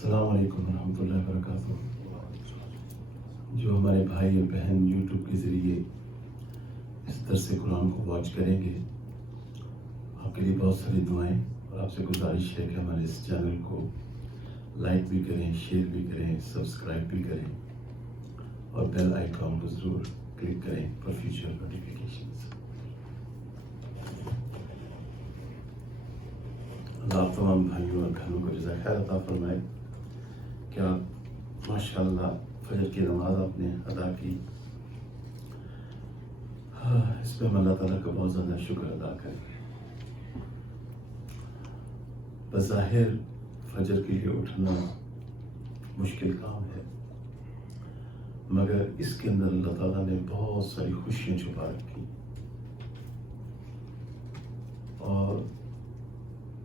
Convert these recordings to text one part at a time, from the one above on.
السلام علیکم ورحمۃ اللہ وبرکاتہ۔ جو ہمارے بھائی اور بہن یوٹیوب کے ذریعے اس درس قرآن کو واچ کریں گے، آپ کے لیے بہت ساری دعائیں، اور آپ سے گزارش ہے کہ ہمارے اس چینل کو لائک بھی کریں، شیئر بھی کریں، سبسکرائب بھی کریں، اور بیل آئیکن کو ضرور کلک کریں فار فیوچر نوٹیفیکیشنز۔ اللہ آپ تمام بھائیوں اور بہنوں کو جزائے خیر عطا فرمائے کہ آپ ماشاء اللہ فجر کی نماز آپ نے ادا کی۔ اس پہ ہم اللہ تعالیٰ کا بہت زیادہ شکر ادا کریں۔ بظاہر فجر کے لیے اٹھنا مشکل کام ہے، مگر اس کے اندر اللہ تعالیٰ نے بہت ساری خوشیاں چھپا رکھی، اور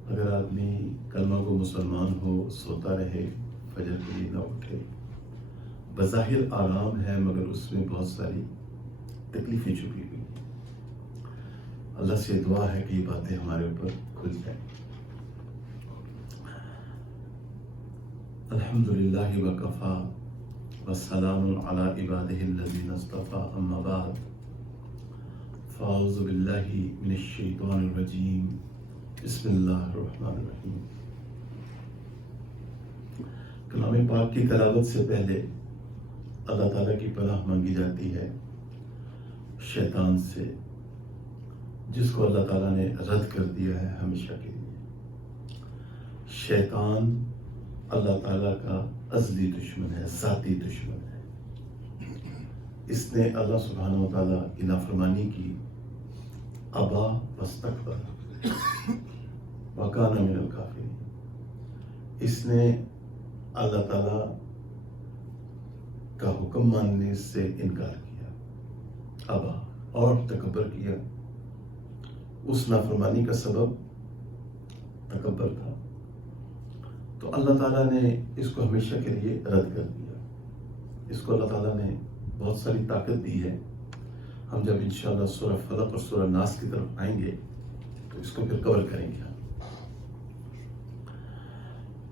اگر آدمی کلمہ کو مسلمان ہو، سوتا رہے، فجر کے لیے نہ اٹھے، بظاہر آرام ہے مگر اس میں بہت ساری تکلیفیں چھپی ہوئی ہیں۔ اللہ سے دعا ہے کہ یہ باتیں ہمارے اوپر کھل جائیں۔ الحمدللہ وکفا والسلام علی عبادہ الذین اصطفیٰ، اما بعد فاعوذ باللہ من الشیطان الرجیم، بسم اللہ الرحمن الرحیم۔ کلام پاک کی تلاوت سے پہلے اللہ تعالیٰ کی پناہ مانگی جاتی ہے شیطان سے، جس کو اللہ تعالیٰ نے رد کر دیا ہے ہمیشہ کے لیے۔ شیطان اللہ تعالیٰ کا ازلی دشمن ہے، ذاتی دشمن ہے۔ اس نے اللہ سبحانہ و تعالیٰ کی نافرمانی کی، ابا واستکبر وکان من الکافرین۔ اس نے اللہ تعالیٰ کا حکم ماننے سے انکار کیا، ابا، اور تکبر کیا۔ اس نافرمانی کا سبب تکبر تھا، تو اللہ تعالیٰ نے اس کو ہمیشہ کے لیے رد کر دیا۔ اس کو اللہ تعالیٰ نے بہت ساری طاقت دی ہے۔ ہم جب انشاءاللہ سورہ فلق اور سورہ ناس کی طرف آئیں گے تو اس کو پھر کور کریں گے۔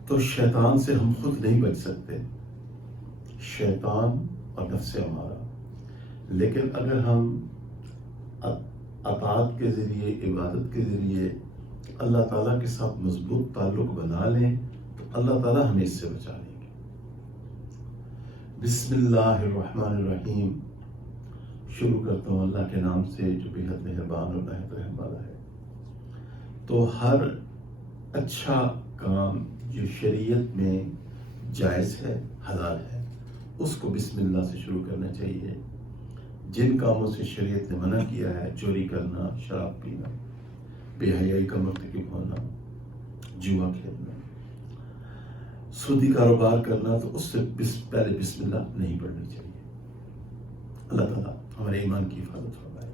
تو شیطان سے ہم خود نہیں بچ سکتے، شیطان اور نفس ہمارا، لیکن اگر ہم اطاعت کے ذریعے، عبادت کے ذریعے اللہ تعالیٰ کے ساتھ مضبوط تعلق بنا لیں تو اللہ تعالیٰ ہمیں اس سے بچا لیں گے۔ بسم اللہ الرحمن الرحیم۔ شروع کرتا ہوں اللہ کے نام سے جو بے حد مہربان اور نہایت رحم والا ہے۔ تو ہر اچھا کام جو شریعت میں جائز ہے، حلال ہے، اس کو بسم اللہ سے شروع کرنا چاہیے۔ جن کاموں سے شریعت نے منع کیا ہے، چوری کرنا، شراب پینا، بے حیائی کا مرتکب ہونا، جوا کھیلنا، سودی کاروبار کرنا، تو اس سے پہلے بسم اللہ نہیں پڑھنی چاہیے۔ اللہ تعالیٰ ہمارے ایمان کی حفاظت فرمائے۔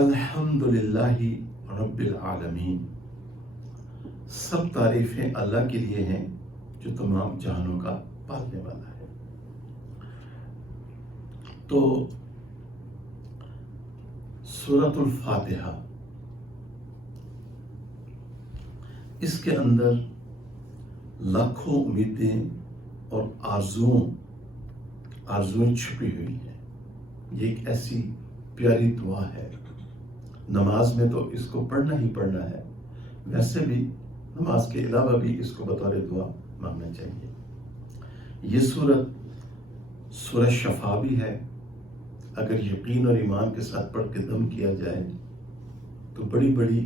الحمدللہ رب العالمین۔ سب تعریفیں اللہ کے لیے ہیں جو تمام جہانوں کا پالنے والا ہے۔ تو سورۃ الفاتحہ، اس کے اندر لاکھوں امیدیں اور آرزویں چھپی ہوئی ہیں۔ یہ ایک ایسی پیاری دعا ہے۔ نماز میں تو اس کو پڑھنا ہی پڑھنا ہے، ویسے بھی نماز کے علاوہ بھی اس کو بطور دعا مانگنا چاہیے۔ یہ سورہ شفا بھی ہے۔ اگر یقین اور ایمان کے ساتھ پڑھ کے دم کیا جائے تو بڑی بڑی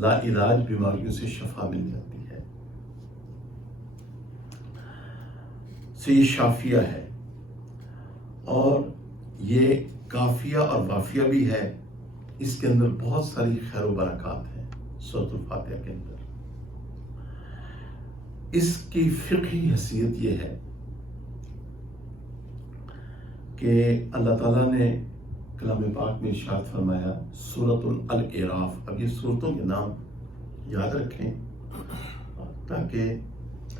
لا علاج بیماریوں سے شفا مل جاتی ہے۔ سے یہ شافیہ ہے، اور یہ کافیہ اور وافیہ بھی ہے۔ اس کے اندر بہت ساری خیر و برکات ہیں سورۃ الفاتحہ کے اندر۔ اس کی فقہی حیثیت یہ ہے کہ اللہ تعالیٰ نے کلام پاک میں ارشاد فرمایا، سورۃ الاعراف۔ اب یہ صورتوں کے نام یاد رکھیں تاکہ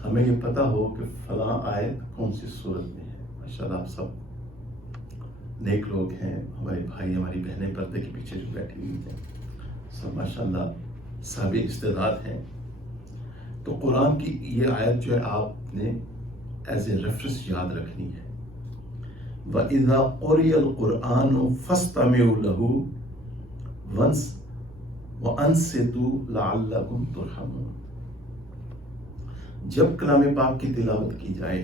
ہمیں یہ پتہ ہو کہ فلاں آیت کون سی صورت میں ہے۔ ماشاءاللہ آپ سب نیک لوگ ہیں، ہمارے بھائی، ہماری بہنیں پردے کے پیچھے جو بیٹھی ہوئی ہیں، سب ماشاءاللہ صاحب استعداد ہیں۔ تو قرآن کی یہ آیت جو ہے آپ نے ایز اے ریفرنس یاد رکھنی ہے. وَإِذَا قُرِئَ الْقُرْآنُ فَاسْتَمِعُوا لَهُ وَأَنصِتُوا لَعَلَّكُمْ تُرْحَمُونَ. جب کلام پاک کی تلاوت کی جائے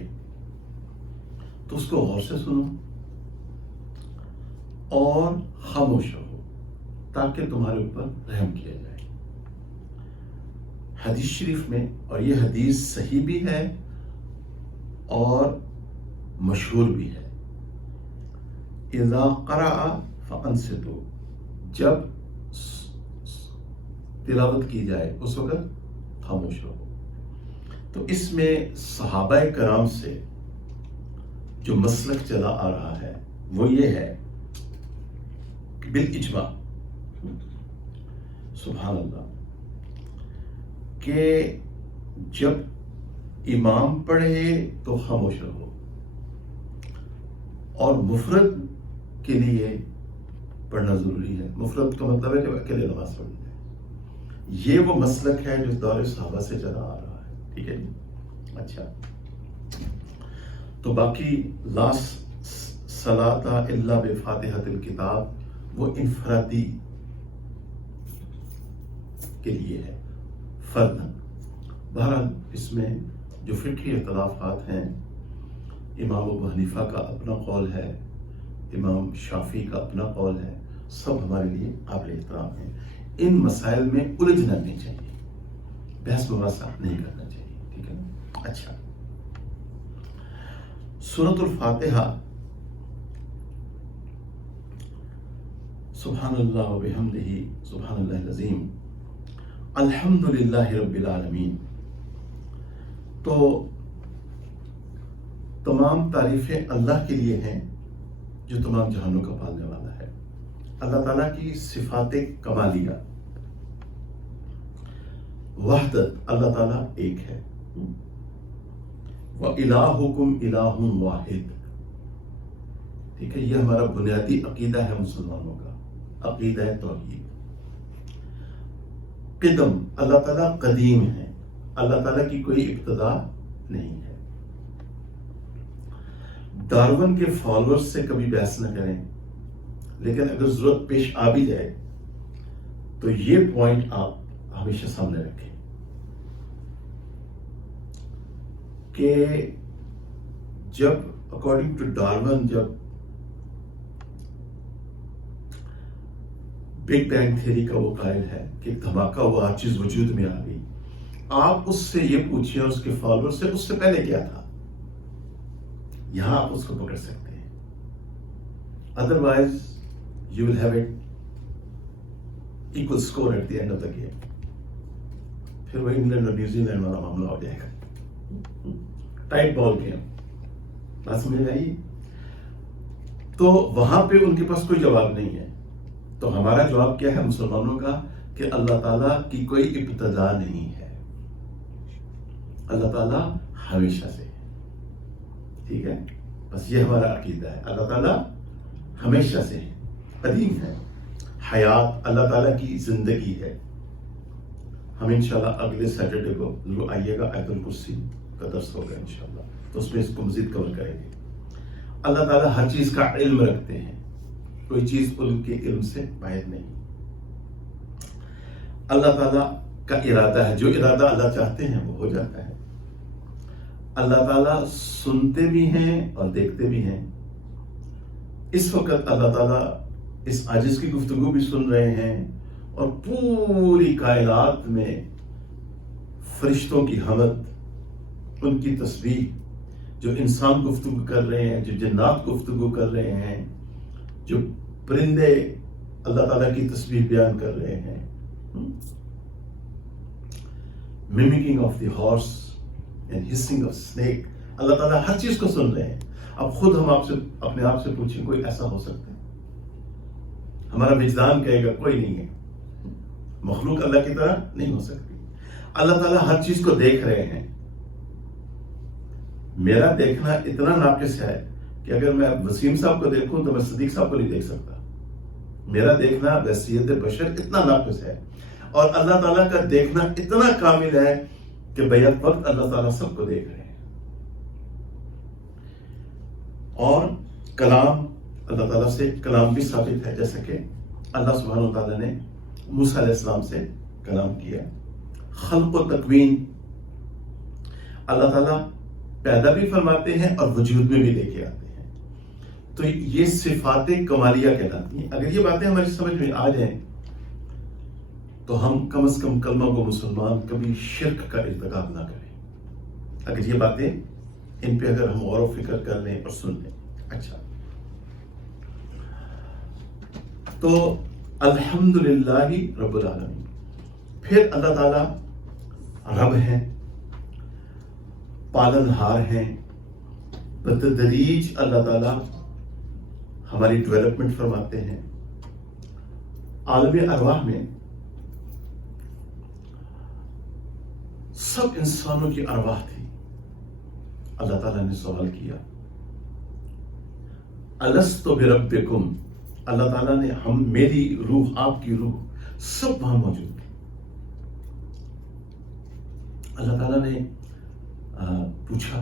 تو اس کو غور سے سنو اور خاموش رہو تاکہ تمہارے اوپر رحم کیا جائے. حدیث شریف میں، اور یہ حدیث صحیح بھی ہے اور مشہور بھی ہے، اذا قرأ فانصتوا، جب تلاوت کی جائے اس وقت خاموش رہو. تو اس میں صحابہ کرام سے جو مسلک چلا آ رہا ہے وہ یہ ہے کہ بالاجماع، سبحان اللہ، کہ جب امام پڑھے تو خاموش رہو، اور مفرد کے لیے پڑھنا ضروری ہے. مفرد کا مطلب ہے کہ اکیلے نماز پڑھی جائے. یہ وہ مسلک ہے جو دور صحابہ سے چلا آ رہا ہے. ٹھیک ہے جی. اچھا، تو باقی لا صلاۃ الا بفاتحۃ الکتاب وہ انفرادی کے لیے ہے، فرد. بہرحال اس میں جو فقہی اختلافات ہیں، امام ابو حنیفہ کا اپنا قول ہے، امام شافعی کا اپنا قول ہے، سب ہمارے لیے قابل احترام ہیں. ان مسائل میں الجھنا نہیں چاہیے، بحث مباحثہ نہیں کرنا چاہیے. ٹھیک ہے نا. اچھا، سورۃ الفاتحہ، سبحان اللہ و بحمدہ سبحان اللہ العظیم الحمد للہ رب العالمین. تو تمام تعریفیں اللہ کے لیے ہیں جو تمام جہانوں کا پالنے والا ہے. اللہ تعالیٰ کی صفات کمالیہ، وحدت، اللہ تعالیٰ ایک ہے. وَإِلَٰهُكُمْ إِلَٰهٌ وَاحِدٌ. ٹھیک ہے، یہ ہمارا بنیادی عقیدہ ہے مسلمانوں کا، عقیدہ توحید. قدم، اللہ تعالیٰ قدیم ہے، اللہ تعالیٰ کی کوئی ابتدا نہیں ہے. ڈارون کے فالوورز سے کبھی بحث نہ کریں، لیکن اگر ضرورت پیش آ بھی جائے تو یہ پوائنٹ آپ ہمیشہ سامنے رکھیں کہ جب اکارڈنگ ٹو ڈارون، جب بگ بینگ تھیوری کا وہ قائل ہے کہ دھماکہ ہوا، ہر چیز وجود میں آ گئی، آپ اس سے یہ پوچھیں، اس کے فالوور سے، اس سے پہلے کیا تھا. یہاں آپ اس کو پکڑ سکتے ہیں. Otherwise you will have it equal score at the end of the game. پھر وہ انگلینڈ اور نیوزی لینڈ والا معاملہ ہو جائے گا، ٹائٹ بال گیم. بات سمجھ میں آئی؟ تو وہاں پہ ان کے پاس کوئی جواب نہیں ہے. تو ہمارا جواب کیا ہے مسلمانوں کا کہ اللہ تعالیٰ کی کوئی ابتدا نہیں ہے، اللہ تعالیٰ ہمیشہ سے ہے. ٹھیک ہے، بس یہ ہمارا عقیدہ ہے. اللہ تعالیٰ ہمیشہ سے ہے، قدیم ہے. حیات، اللہ تعالیٰ کی زندگی ہے. ہم انشاءاللہ اگلے سیٹرڈے کو ضرور آئیے گا، آیت الکرسی کا درس ہوگا انشاءاللہ، تو اس میں اس کو مزید کور کریں گے. اللہ تعالیٰ ہر چیز کا علم رکھتے ہیں، کوئی چیز ان کے علم سے باہر نہیں. اللہ تعالیٰ کا ارادہ ہے، جو ارادہ اللہ چاہتے ہیں وہ ہو جاتا ہے. اللہ تعالیٰ سنتے بھی ہیں اور دیکھتے بھی ہیں. اس وقت اللہ تعالیٰ اس عاجز کی گفتگو بھی سن رہے ہیں، اور پوری کائنات میں فرشتوں کی حمد، ان کی تسبیح، جو انسان گفتگو کر رہے ہیں، جو جنات گفتگو کر رہے ہیں، جو پرندے اللہ تعالیٰ کی تسبیح بیان کر رہے ہیں. mimicking of the horse and hissing of snake. اللہ تعالیٰ ہر چیز کو سن رہے ہیں. اب خود ہم اپنے آپ سے پوچھیں، کوئی ایسا ہو سکتا ہے؟ ہمارا وجدان کہے گا کوئی نہیں ہے. مخلوق اللہ کی طرح نہیں ہو سکتی. اللہ تعالیٰ ہر چیز کو دیکھ رہے ہیں. میرا دیکھنا اتنا ناقص ہے کہ اگر میں وسیم صاحب کو دیکھوں تو میں صدیق صاحب کو نہیں دیکھ سکتا. میرا دیکھنا بحیثیت بشر اتنا ناقص ہے، اور اللہ تعالیٰ کا دیکھنا اتنا کامل ہے کہ بیک وقت اللہ تعالیٰ سب کو دیکھ رہے ہیں. اور کلام اللہ تعالیٰ سے کلام بھی ثابت ہے، جیسا کہ اللہ سبحانہ وتعالیٰ نے موسیٰ علیہ السلام سے کلام کیا. خلق و تکوین اللہ تعالیٰ پیدا بھی فرماتے ہیں اور وجود میں بھی لے کے آتے ہیں. تو یہ صفات کمالیہ کہلاتی ہیں. اگر یہ باتیں ہماری سمجھ میں آ جائیں تو ہم کم از کم کلمہ کو مسلمان کبھی شرک کا ارتکاب نہ کریں. اگر یہ باتیں ان پہ اگر ہم غور و فکر کر لیں اور سن لیں. اچھا، تو الحمدللہ رب العالمین. پھر اللہ تعالیٰ رب ہیں، پالنہار ہیں. بتدریج اللہ تعالیٰ ہماری ڈیولپمنٹ فرماتے ہیں. عالم ارواح میں سب انسانوں کی ارواح تھی. اللہ تعالیٰ نے سوال کیا الست بربکم. اللہ تعالیٰ نے میری روح، آپ کی روح، سب وہاں موجود تھی. اللہ تعالیٰ نے پوچھا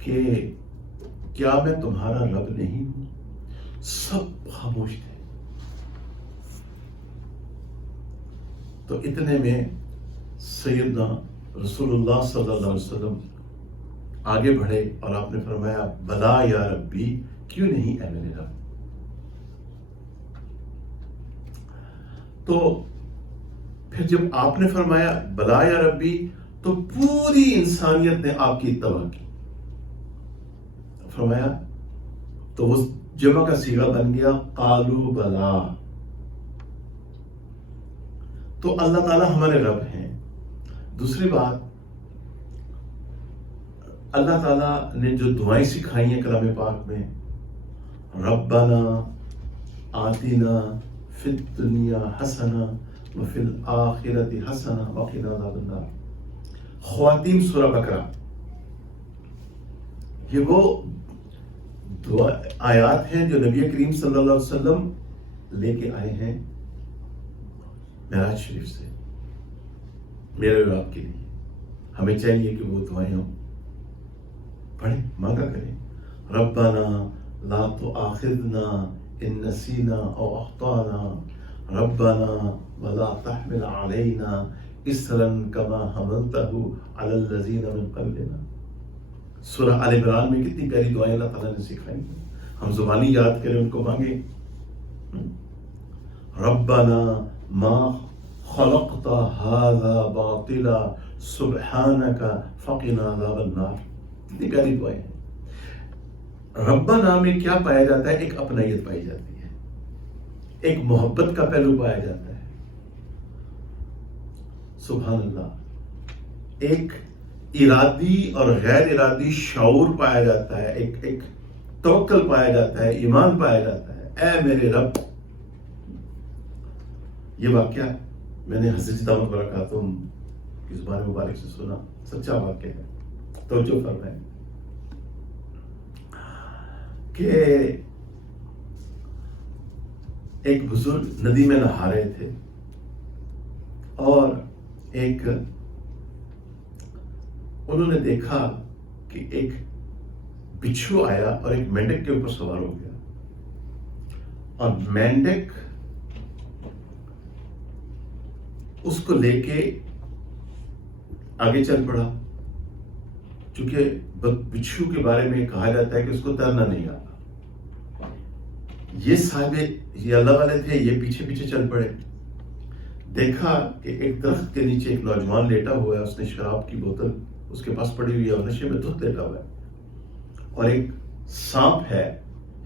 کہ کیا میں تمہارا رب نہیں ہوں؟ سب خاموش تھے. تو اتنے میں سیدنا رسول اللہ صلی اللہ علیہ وسلم آگے بڑھے اور آپ نے فرمایا بلا یا ربی، کیوں نہیں اے میرے رب. تو پھر جب آپ نے فرمایا بلا یا ربی تو پوری انسانیت نے آپ کی اتباع کی. فرمایا تو وہ جمع کا صیغہ بن گیا قالوا بلا. تو اللہ تعالیٰ ہمارے رب ہیں. دوسری بات، اللہ تعالیٰ نے جو دعائیں سکھائی ہیں کلام پاک میں، ربنا آتنا فی الدنیا حسنہ وفی الآخرۃ حسنہ وقنا عذاب النار. خواتین سورہ بقرہ، یہ وہ دعا آیات ہیں جو نبی کریم صلی اللہ علیہ وسلم لے کے آئے ہیں معراج شریف سے میرے اور آپ کے لیے. ہمیں چاہیے کہ وہ دعائیں ہم پڑھیں، مانگا کریں. ربنا لا تؤاخذنا ان نسینا او اخطانا ربنا ولا تحمل علينا اصرا كما حملته على الذين من قبلنا. سورہ آل عمران میں کتنی پیاری دعائیں اللہ تعالیٰ نے سکھائی ہیں. ہم زبانی یاد کریں، ان کو مانگیں. ربنا ما خلقت هذا باطلا سبحانك فقنا عذاب النار. کتنی پیاری دعائیں ہیں. ربنا میں کیا پایا جاتا ہے؟ ایک اپنائیت پائی جاتی ہے، ایک محبت کا پہلو پایا جاتا ہے. سبحان اللہ. ایک ارادی اور غیر ارادی شعور پایا جاتا ہے، ایک توکل پایا جاتا ہے، ایمان پایا جاتا ہے. اے میرے رب. یہ واقعہ میں نے حضرت دامت برکاتہم کی زبان مبارک سے سنا، سچا واقعہ ہے. توجہ فرمائیں کہ ایک بزرگ ندی میں نہا رہے تھے اور انہوں نے دیکھا کہ ایک بچھو آیا اور ایک مینڈک کے اوپر سوار ہو گیا، اور مینڈک اس کو لے کے آگے چل پڑا. چونکہ بچھو کے بارے میں کہا جاتا ہے کہ اس کو تیرنا نہیں آتا. یہ اللہ والے تھے، یہ پیچھے پیچھے چل پڑے. دیکھا کہ ایک درخت کے نیچے ایک نوجوان لیٹا ہوا ہے، اس نے شراب کی بوتل اس کے پاس پڑی ہوئی ہے اور نشے میں دھت لیٹا ہوا ہے، اور ایک سانپ ہے.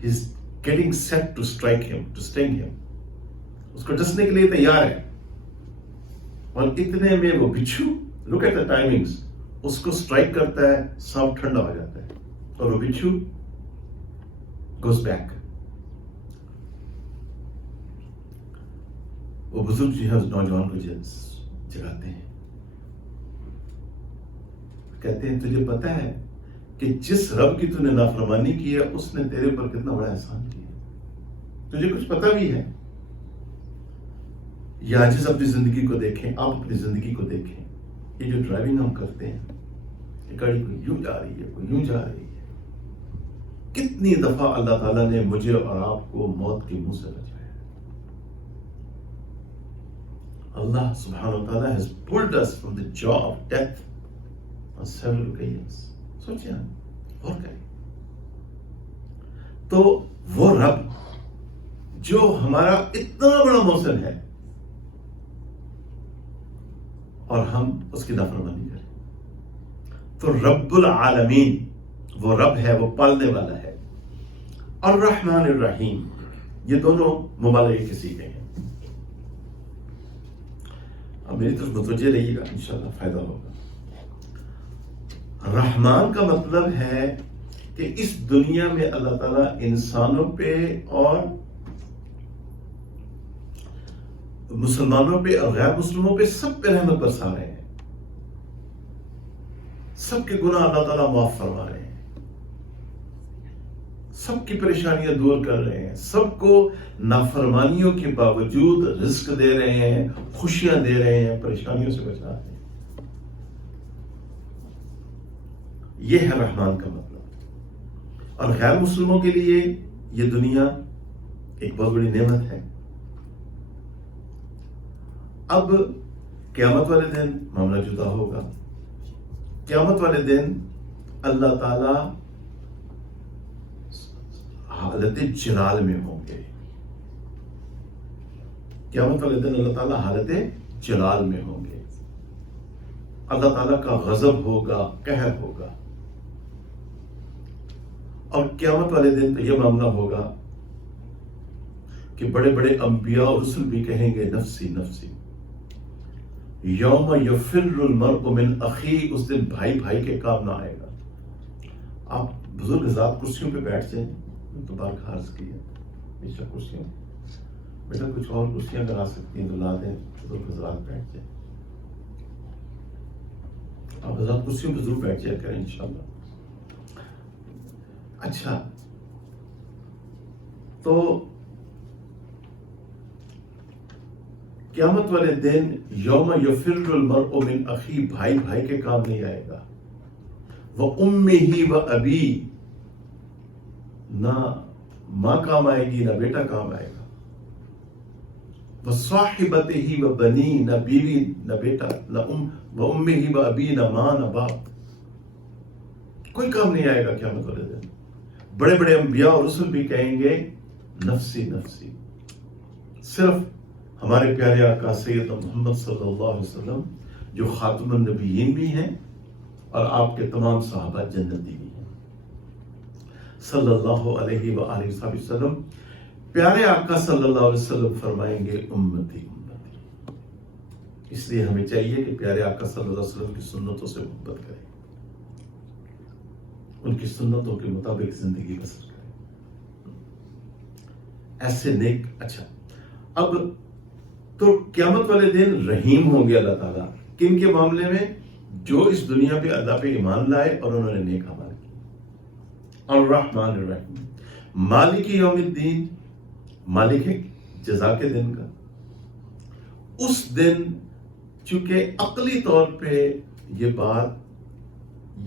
He is getting set to strike him, to sting him. اس کو ڈسنے کے لیے تیار ہے. اور اتنے میں وہ بچھو، لک ایٹ دا ٹائمنگز، اس کو اسٹرائک کرتا ہے. سانپ ٹھنڈا ہو جاتا ہے اور وہ بچھو گوز بیک. وہ بزرگ جو ہے اس نوجوان کو جگاتے ہیں، کہتے ہیں تجھے پتا ہے کہ جس رب کی تو نے نافرمانی کی ہے اس نے تیرے پر کتنا بڑا احسان کیا. تجھے کچھ پتا بھی ہے؟ یہ عاجز اپنی زندگی کو دیکھیں، آپ اپنی زندگی کو دیکھیں. یہ جو ڈرائیونگ ہم کرتے ہیں، یہ گاڑی کوئی یوں جا رہی ہے، کوئی یوں جا رہی ہے، کتنی دفعہ اللہ تعالیٰ نے مجھے اور آپ کو موت کے منہ سے بچایا. Allah subhanahu wa ta'ala has pulled us from the jaw of death on several occasions. سوچیں اور کریں. تو وہ رب جو ہمارا اتنا بڑا محسن ہے اور ہم اس کی نافرمانی کریں، تو رب العالمین وہ رب ہے، وہ پالنے والا ہے. الرحمن الرحیم، یہ دونوں مبالغے کے سیغے ہیں. اب میری طرف متوجہ رہیے گا، انشاءاللہ فائدہ ہوگا. رحمان کا مطلب ہے کہ اس دنیا میں اللہ تعالیٰ انسانوں پہ اور مسلمانوں پہ اور غیر مسلموں پہ سب پہ رحمت برسا رہے ہیں. سب کے گناہ اللہ تعالیٰ معاف فرما رہے ہیں، سب کی پریشانیاں دور کر رہے ہیں، سب کو نافرمانیوں کے باوجود رزق دے رہے ہیں، خوشیاں دے رہے ہیں، پریشانیوں سے بچا رہے ہیں. یہ ہے رحمان کا مطلب. اور غیر مسلموں کے لیے یہ دنیا ایک بہت بڑی نعمت ہے. اب قیامت والے دن معاملہ جدا ہوگا. قیامت والے دن اللہ تعالی حالت جلال میں ہوں گے. قیامت والے دن اللہ تعالیٰ حالت جلال میں ہوں گے. اللہ تعالیٰ کا غضب ہوگا، قہر ہوگا. اور قیامت والے دن تو یہ معاملہ ہوگا کہ بڑے بڑے انبیاء اور رسل بھی کہیں گے نفسی نفسی. یوم یفر المرء من اخی، اس دن بھائی بھائی کے کام نہ آئے گا. آپ بزرگ حضرات کرسیوں پہ بیٹھ جائیں، تو بار عرض کی ہے بیشک کرسیوں، بیٹا کچھ اور کرسیاں اگر آ سکتی ہیں تو لا دیں، بزرگ حضرات بیٹھ جائیں. آپ حضرات کرسیوں پہ ضرور بیٹھ جائے کریں انشاءاللہ. اچھا، تو قیامت والے دن یوم یفر المرء من اخی، بھائی بھائی کے کام نہیں آئے گا. وَأُمِّهِ وَأَبِي، نہ ماں کام آئے گی نہ بیٹا کام آئے گا. وَصَاحِبَتِهِ وَبَنِي، نہ بیوی نہ بیٹا، نہ وَأُمِّهِ وَأَبِي، نہ ماں نہ باپ. کوئی کام نہیں آئے گا قیامت والے دن. بڑے بڑے انبیاء اور رسل بھی کہیں گے نفسی نفسی. صرف ہمارے پیارے آقا سید محمد صلی اللہ علیہ وسلم جو خاتم النبیین بھی ہیں اور آپ کے تمام صحابہ جنتی بھی ہیں صلی اللہ علیہ وآلہ وسلم. پیارے آقا صلی اللہ علیہ وسلم فرمائیں گے امتی امتی. اس لیے ہمیں چاہیے کہ پیارے آقا صلی اللہ علیہ وسلم کی سنتوں سے محبت کریں، ان کی سنتوں کے مطابق زندگی بسر کریں. ایسے نیک. اچھا، اب تو قیامت والے دن رحیم ہوں گے اللہ تعالیٰ کن کے معاملے میں؟ جو اس دنیا پہ اللہ پہ ایمان لائے اور انہوں نے نیک اعمال کیے. الرحمن الرحیم، مالک یوم الدین، مالک ہے جزا کے دن کا. اس دن چونکہ عقلی طور پہ یہ بات،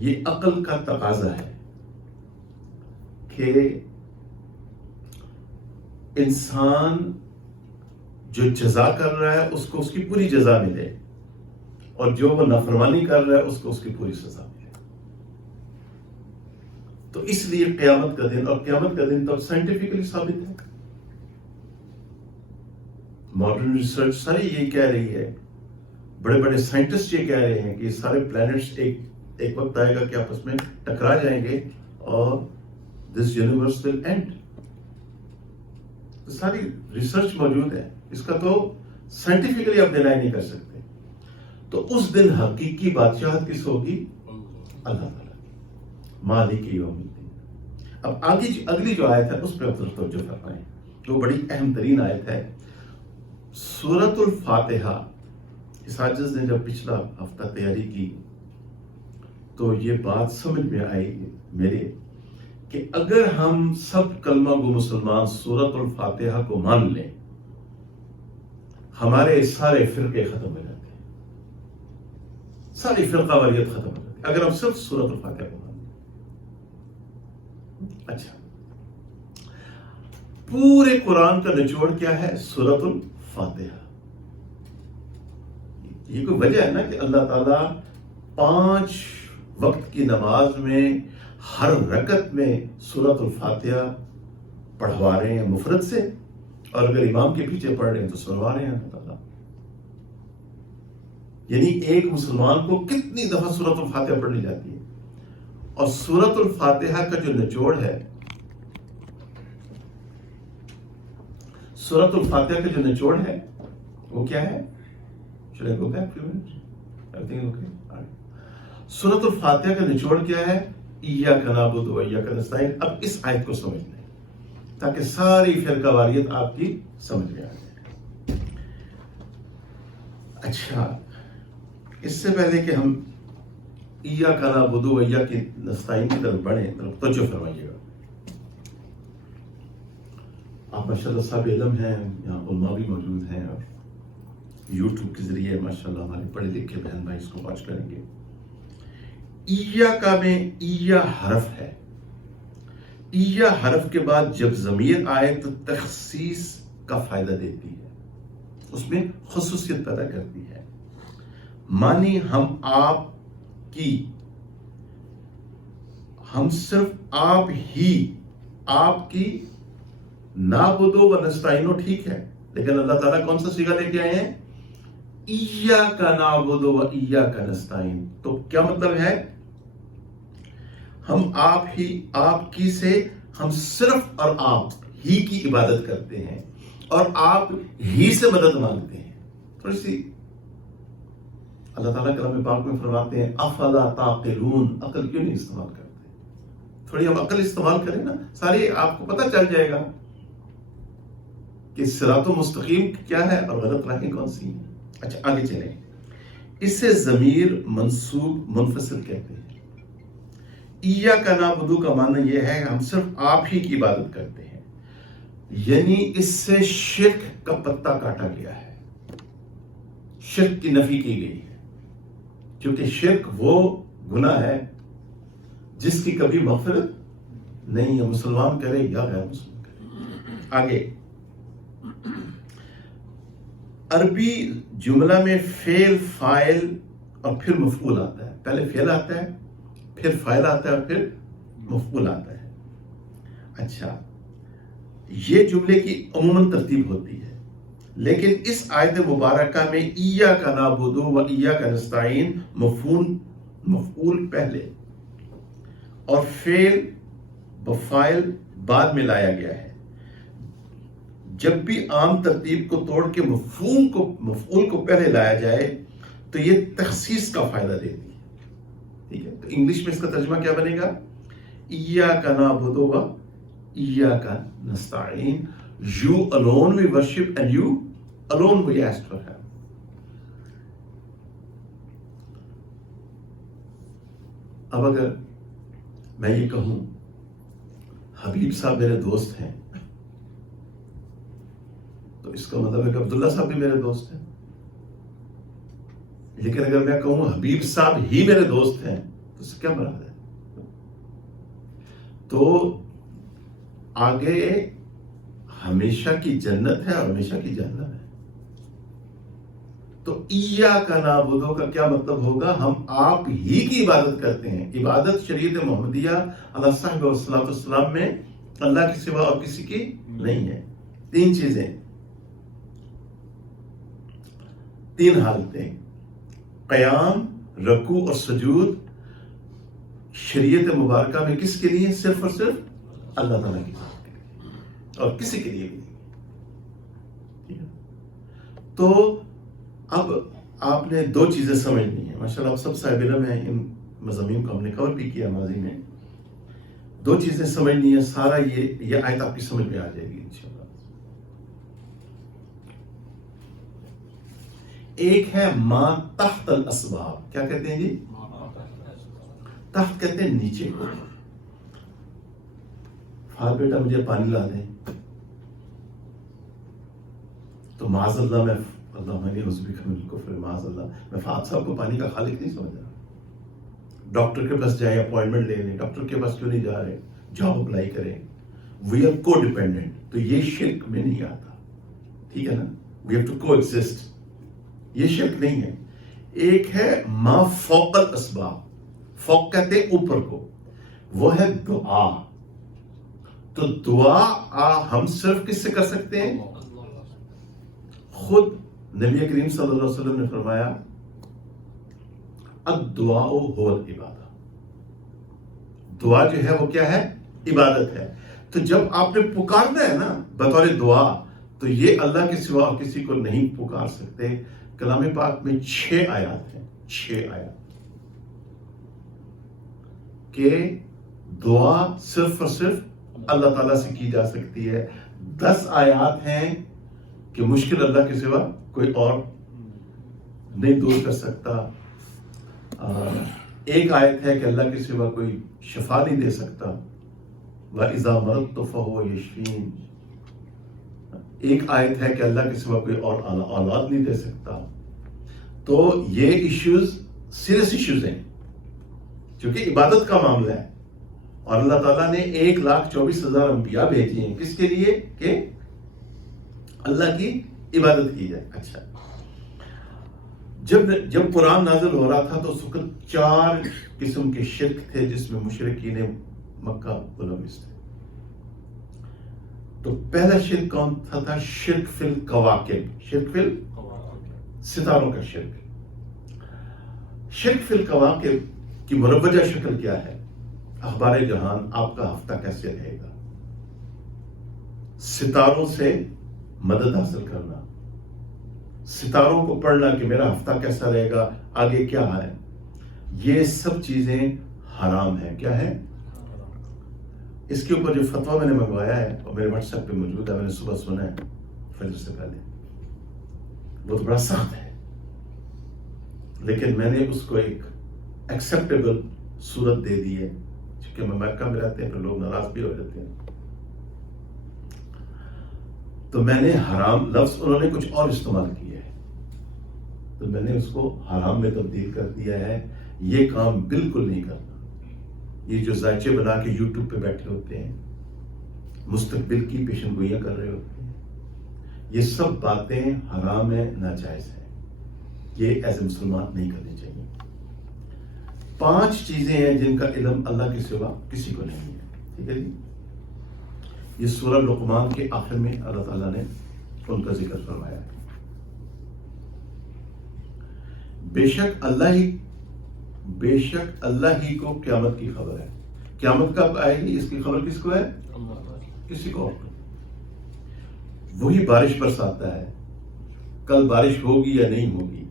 یہ عقل کا تقاضا ہے کہ انسان جو جزا کر رہا ہے اس کو اس کی پوری جزا ملے، اور جو وہ نافرمانی کر رہا ہے اس کو اس کی پوری سزا ملے. تو اس لیے قیامت کا دن، اور قیامت کا دن تو سائنٹیفکلی ثابت ہے. ماڈرن ریسرچ ساری یہی کہہ رہی ہے، بڑے بڑے سائنٹسٹ یہ کہہ رہے ہیں کہ سارے پلانٹس ایک وقت آئے گا کہ آپس میں ٹکرا جائیں گے اور دس یونیورس ول اینڈ. ساری ریسرچ موجود ہے، اس کا تو سائنٹیفکلی آپ ڈینائی نہیں کر سکتے. تو اس دن حقیقی بادشاہت کس ہوگی؟ اللہ تعالیٰ کی، مالک یوم الدین. اب اگلی جو آیت ہے اس پہ توجہ فرمائیں، جو بڑی اہم ترین آیت ہے، سورۃ الفاتحہ. اس عاجز نے جب پچھلا ہفتہ تیاری کی تو یہ بات سمجھ میں آئی میرے کہ اگر ہم سب کلمہ گو مسلمان سورۃ الفاتحہ کو مان لیں، ہمارے سارے فرقے ختم ہو جاتے ہیں. ساری فرقہ واریت ختم ہو جاتی اگر ہم صرف سورۃ الفاتحہ کو مانیں. اچھا، پورے قرآن کا نچوڑ کیا ہے؟ سورۃ الفاتحہ. یہ کوئی وجہ ہے نا کہ اللہ تعالیٰ 5 وقت کی نماز میں ہر رکعت میں سورۃ الفاتحہ پڑھوا رہے ہیں مفرد سے، اور اگر امام کے پیچھے پڑھ رہے ہیں تو سنوا رہے ہیں اللہ تعالیٰ. یعنی ایک مسلمان کو کتنی دفعہ سورۃ الفاتحہ پڑھنی جاتی ہے. اور سورۃ الفاتحہ کا جو نچوڑ ہے، سورۃ الفاتحہ کا جو نچوڑ ہے وہ کیا ہے؟ Should I go back few minutes? Everything okay? All right. سورۃ الفاتحہ کا نچوڑ کیا ہے؟ ایاک نعبد و ایاک نستعین. اب اس آیت کو سمجھ لیں تاکہ ساری فرقہ واریت آپ کی سمجھ میں آ جائے. اچھا، اس سے پہلے کہ ہم ایاک نعبد و ایاک نستعین کی طرف بڑھیں، توجہ فرمائیے گا. آپ ماشاءاللہ صاحب علم ہیں، یہاں علماء بھی موجود ہیں، اور یوٹیوب کے ذریعے ماشاءاللہ ہمارے پڑھے لکھے بہن بھائی اس کو واچ کریں گے. ایاکا میں ایا حرف ہے. ایا حرف کے بعد جب ضمیر آئے تو تخصیص کا فائدہ دیتی ہے، اس میں خصوصیت پیدا کرتی ہے. مانی ہم آپ کی، ہم صرف آپ ہی، آپ کی. نعبدو و نستعینو ٹھیک ہے، لیکن اللہ تعالیٰ کون سا صیغہ لے کے آئے ہیں؟ ایاک نعبد و ایاک نستعین. تو کیا مطلب ہے؟ ہم آپ ہی، آپ کی سے ہم صرف اور آپ ہی کی عبادت کرتے ہیں اور آپ ہی سے مدد مانگتے ہیں. تھوڑی سی اللہ تعالیٰ کلام پاک میں فرماتے ہیں افلا تعقلون، عقل کیوں نہیں استعمال کرتے؟ تھوڑی ہم عقل استعمال کریں نا، ساری آپ کو پتہ چل جائے گا کہ صراط مستقیم کیا ہے اور غلط راہیں کون سی ہیں. اچھا آگے چلیں. اس سے ضمیر منصوب منفصل کہتے ہیں. ایاک نعبد کا معنی یہ ہے کہ ہم صرف آپ ہی کی عبادت کرتے ہیں، یعنی اس سے شرک کا پتہ کاٹا گیا ہے، شرک کی نفی کی گئی ہے، کیونکہ شرک وہ گناہ ہے جس کی کبھی مغفرت نہیں ہے، مسلمان کرے یا غیر مسلمان کرے. آگے عربی جملہ میں فعل، فاعل اور پھر مفعول آتا ہے. پہلے فعل آتا ہے، پھر فاعل آتا ہے اور پھر مفعول آتا ہے. اچھا، یہ جملے کی عموماً ترتیب ہوتی ہے، لیکن اس آیت مبارکہ میں ایاک نعبد و ایاک نستعین مفعول پہلے اور فعل بفاعل بعد میں لایا گیا ہے. جب بھی عام ترتیب کو توڑ کے مفعول کو پہلے لایا جائے تو یہ تخصیص کا فائدہ دیتی ہے. ٹھیک ہے، تو انگلش میں اس کا ترجمہ کیا بنے گا؟ ایاک نعبد و ایاک نستعین. You alone we worship and you alone we ask for help. اب اگر میں یہ کہوں حبیب صاحب میرے دوست ہیں تو اس کا مطلب ہے کہ عبداللہ صاحب بھی میرے دوست ہیں. لیکن اگر میں کہوں حبیب صاحب ہی میرے دوست ہیں تو اس سے کیا مراد ہے؟ تو آگے ہمیشہ کی جنت ہے اور ہمیشہ کی جہنم ہے. تو ایاک نعبد کا کیا مطلب ہوگا؟ ہم آپ ہی کی عبادت کرتے ہیں. عبادت شریعت محمدیہ علیہ صاحب والسلام میں اللہ کے سوا اور کسی کی نہیں ہے. 3 چیزیں، 3 حالتیں، قیام، رکوع اور سجود شریعت مبارکہ میں کس کے لیے؟ صرف اور صرف اللہ تعالیٰ کی ذات کے لیے اور کسی کے لیے بھی نہیں. تو اب آپ نے 2 چیزیں سمجھنی ہیں. ماشاءاللہ آپ سب صاحب علم ہیں، ان مضامین کو ہم نے کور بھی کیا ماضی میں. 2 چیزیں سمجھنی ہیں، سارا یہ آیت آپ کی سمجھ میں آ جائے گی انشاءاللہ. ایک ہے ما تحت الاسباب. کیا کہتے ہیں جی؟ تحت کہتے ہیں نیچے کو. بیٹا مجھے پانی لا دیں تو معاذ اللہ میں اللہ میں الکفر معاذ اللہ. میں فہد صاحب کو پانی کا خالق نہیں سمجھ رہا. ڈاکٹر کے پاس جائیں, اپوائنٹمنٹ لے لیں, ڈاکٹر کے پاس کیوں نہیں جا رہے, جاب اپلائی کریں. وی آر کو ڈیپینڈنٹ, تو یہ شرک میں نہیں آتا, ٹھیک ہے نا. وی ہیو ٹو کو ایگزسٹ, یہ شرک نہیں ہے. ایک ہے ما فوق الاسباب, فوق کہتے ہیں اوپر کو, وہ ہے دعا. تو دعا ہم صرف کس سے کر سکتے ہیں؟ خود نبی کریم صلی اللہ علیہ وسلم نے فرمایا الدعاء هو العبادہ, دعا جو ہے وہ کیا ہے؟ عبادت ہے. تو جب آپ نے پکارنا ہے نا بطور دعا, تو یہ اللہ کے سوا کسی کو نہیں پکار سکتے. کلام پاک میں 6 آیات ہیں, 6 آیات کہ دعا صرف اور صرف اللہ تعالیٰ سے کی جا سکتی ہے. 10 آیات ہیں کہ مشکل اللہ کے سوا کوئی اور نہیں دور کر سکتا. ایک آیت ہے کہ اللہ کے سوا کوئی شفا نہیں دے سکتا. وَإِذَا مَرِضْتُ فَهُوَ يَشْفِينِ. ایک آیت ہے کہ اللہ کے سوا کوئی اور اولاد نہیں دے سکتا. تو یہ ایشوز سیریس ایشوز ہیں کیونکہ عبادت کا معاملہ ہے, اور اللہ تعالیٰ نے 1,24,000 انبیاء بھیجے ہیں کس کے لیے؟ کہ اللہ کی عبادت کی جائے. اچھا, جب قرآن نازل ہو رہا تھا تو اس وقت 4 قسم کے شرک تھے جس میں مشرکین مکہ ملوث تھے. تو پہلا شرک کون تھا؟ شرک فی الکواکب, شرک فی ستاروں کا شرک. شرک فی الکواکب کی مروجہ شکل کیا ہے؟ اخبار جہان آپ کا ہفتہ کیسے رہے گا, ستاروں سے مدد حاصل کرنا, ستاروں کو پڑھنا کہ میرا ہفتہ کیسا رہے گا, آگے کیا ہے, یہ سب چیزیں حرام ہیں. کیا ہے؟ اس کے اوپر جو فتویٰ میں نے منگوایا ہے اور میرے واٹس ایپ پہ موجود ہے, میں نے صبح سنا ہے فجر سے پہلے, وہ تو بڑا سخت ہے, لیکن میں نے اس کو ایک ایکسیپٹیبل صورت دے دی ہے. چونکہ میں مکہ میں رہتے ہیں پھر لوگ ناراض بھی ہو جاتے ہیں, تو میں نے حرام لفظ انہوں نے کچھ اور استعمال کیا ہے, تو میں نے اس کو حرام میں تبدیل کر دیا ہے. یہ کام بالکل نہیں کرنا. یہ جو ذائچے بنا کے یوٹیوب پہ بیٹھے ہوتے ہیں, مستقبل کی پیشن گوئیاں کر رہے ہوتے ہیں, یہ سب باتیں حرام ہیں, ناجائز ہیں. یہ ایز اے مسلمان نہیں کرنی چاہیے. 5 چیزیں ہیں جن کا علم اللہ کے سوا کسی کو نہیں ہے, ٹھیک ہے جی. یہ سورہ لقمان کے آخر میں اللہ تعالیٰ نے ان کا ذکر فرمایا ہے. بے شک اللہ ہی کو قیامت کی خبر ہے. قیامت کب آئے گی اس کی خبر کس کو ہے؟ کسی کو اور کو. وہی بارش برساتا ہے. کل بارش ہوگی یا نہیں ہوگی,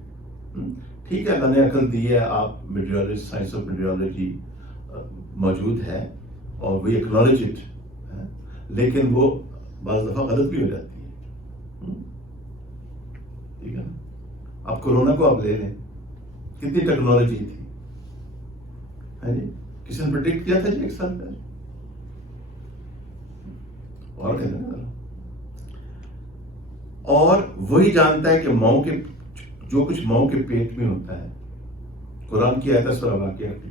ٹھیک ہے, اللہ نے عقل دی ہے, آپ میٹیورولوجسٹ, سائنس آف میٹیورولوجی موجود ہے اور وی ایکنالج اٹ, لیکن وہ بعض دفعہ غلط بھی ہو جاتی ہے, ٹھیک ہے نا. آپ کورونا کو آپ لے لیں, کتنی ٹیکنالوجی تھی, ہے جی, کسی نے پریڈکٹ کیا تھا جی 1 سال پہلے, اور کہتے ہیں. اور وہی جانتا ہے کہ ماؤں کے جو کچھ ماؤں کے پیٹ میں ہوتا ہے. قرآن کی آیت ہے سورہ واقعہ کی,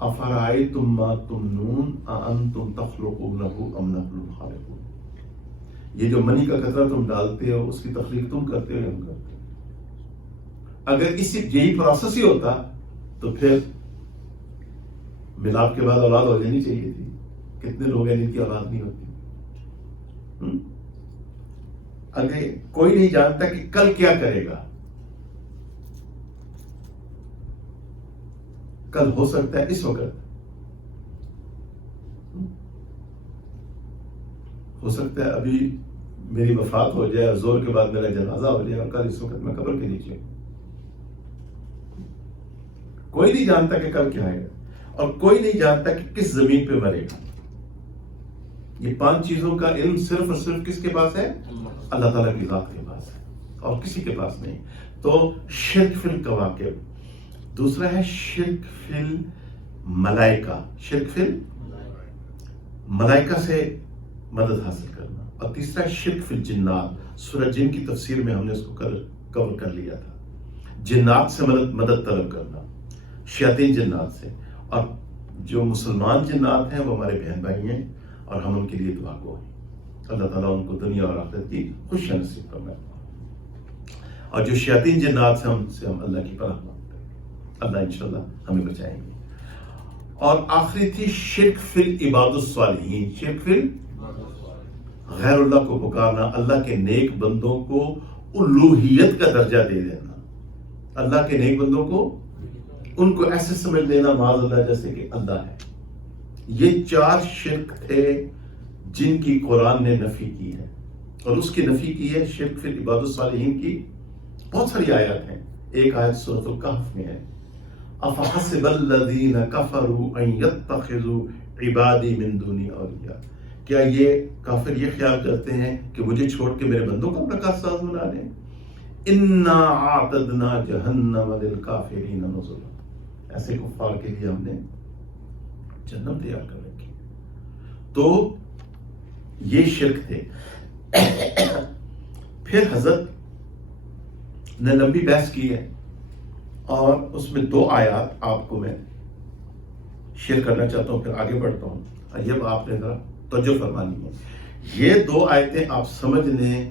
افرأیتم ما تمنون اانتم تخلقونہ ام نحن الخالقون. یہ جو منی کا قطرہ تم ڈالتے ہو اس کی تخلیق تم کرتے ہو یا ہم کرتے ہیں. اگر اسی یہی پروسیس ہی ہوتا تو پھر ملاپ کے بعد اولاد ہو جانی چاہیے تھی. کتنے لوگ ہیں جن کی اولاد نہیں ہوتی. اگر کوئی نہیں جانتا کہ کل کیا کرے گا, کل ہو سکتا ہے اس وقت, ہو سکتا ہے ابھی میری وفات ہو جائے اور زور کے بعد میرا جنازہ ہو جائے اور کل اس وقت میں قبر کے نیچے. کوئی نہیں جانتا کہ کل کیا آئے گا, اور کوئی نہیں جانتا کہ کس زمین پہ مرے گا. یہ 5 چیزوں کا علم صرف اور صرف کس کے پاس ہے؟ اللہ تعالیٰ کی ذات کے پاس ہے, اور کسی کے پاس نہیں. تو شرک فی الکواکب. دوسرا ہے شرک فی الملائکہ. شرک فی الملائکہ سے مدد حاصل کرنا. اور تیسرا شرک فی الجنات، سورہ جن کی تفسیر میں ہم نے اس کو کور کر لیا تھا. جنات سے مدد طلب کرنا، شیاطین جنات سے، اور جو مسلمان جنات ہیں وہ ہمارے بہن بھائی ہیں اور ہم ان کے لیے دعا گو ہیں. اللہ تعالیٰ ان کو دنیا اور آخرت کی خوشیاں نصیب فرمائے. اور جو شیاطین جنات سے ہم اللہ کی پناہ مانگتے ہیں، اللہ انشاءاللہ ہمیں بچائیں گے. اور آخری تھی شرک فی العباد الصالحین، شرک فی غیر اللہ کو پکارنا، اللہ کے نیک بندوں کو الوہیت کا درجہ دے دینا، اللہ کے نیک بندوں کو ان کو ایسے سمجھ لینا معاذ اللہ جیسے کہ اللہ ہے. یہ 4 شرک تھے جن کی قرآن نے نفی کی ہے، اور اس کی نفی کی ہے شرک فی العباد الصالحین کی بہت ساری آیات ہیں. ایک آیت سورۃ الکہف میں ہے، افحسب الذین کفروا ان یتخذوا عبادی من دونی اولیاء، کیا یہ کافر یہ خیال کرتے ہیں کہ مجھے چھوڑ کے میرے بندوں کو اپنا کارساز بنا لیں؟ انا اعتدنا جہنم للکافرین نزلا، ایسے کفار کے لیے ہم نے جہنم تیار کر رکھی. تو یہ شرک تھے. پھر حضرت نے لمبی بحث کی ہے، اور اس میں 2 آیات آپ کو میں شیئر کرنا چاہتا ہوں، پھر آگے بڑھتا ہوں. یہ آپ نے ذرا توجہ فرمانی ہے. یہ 2 آیتیں آپ سمجھ لیں،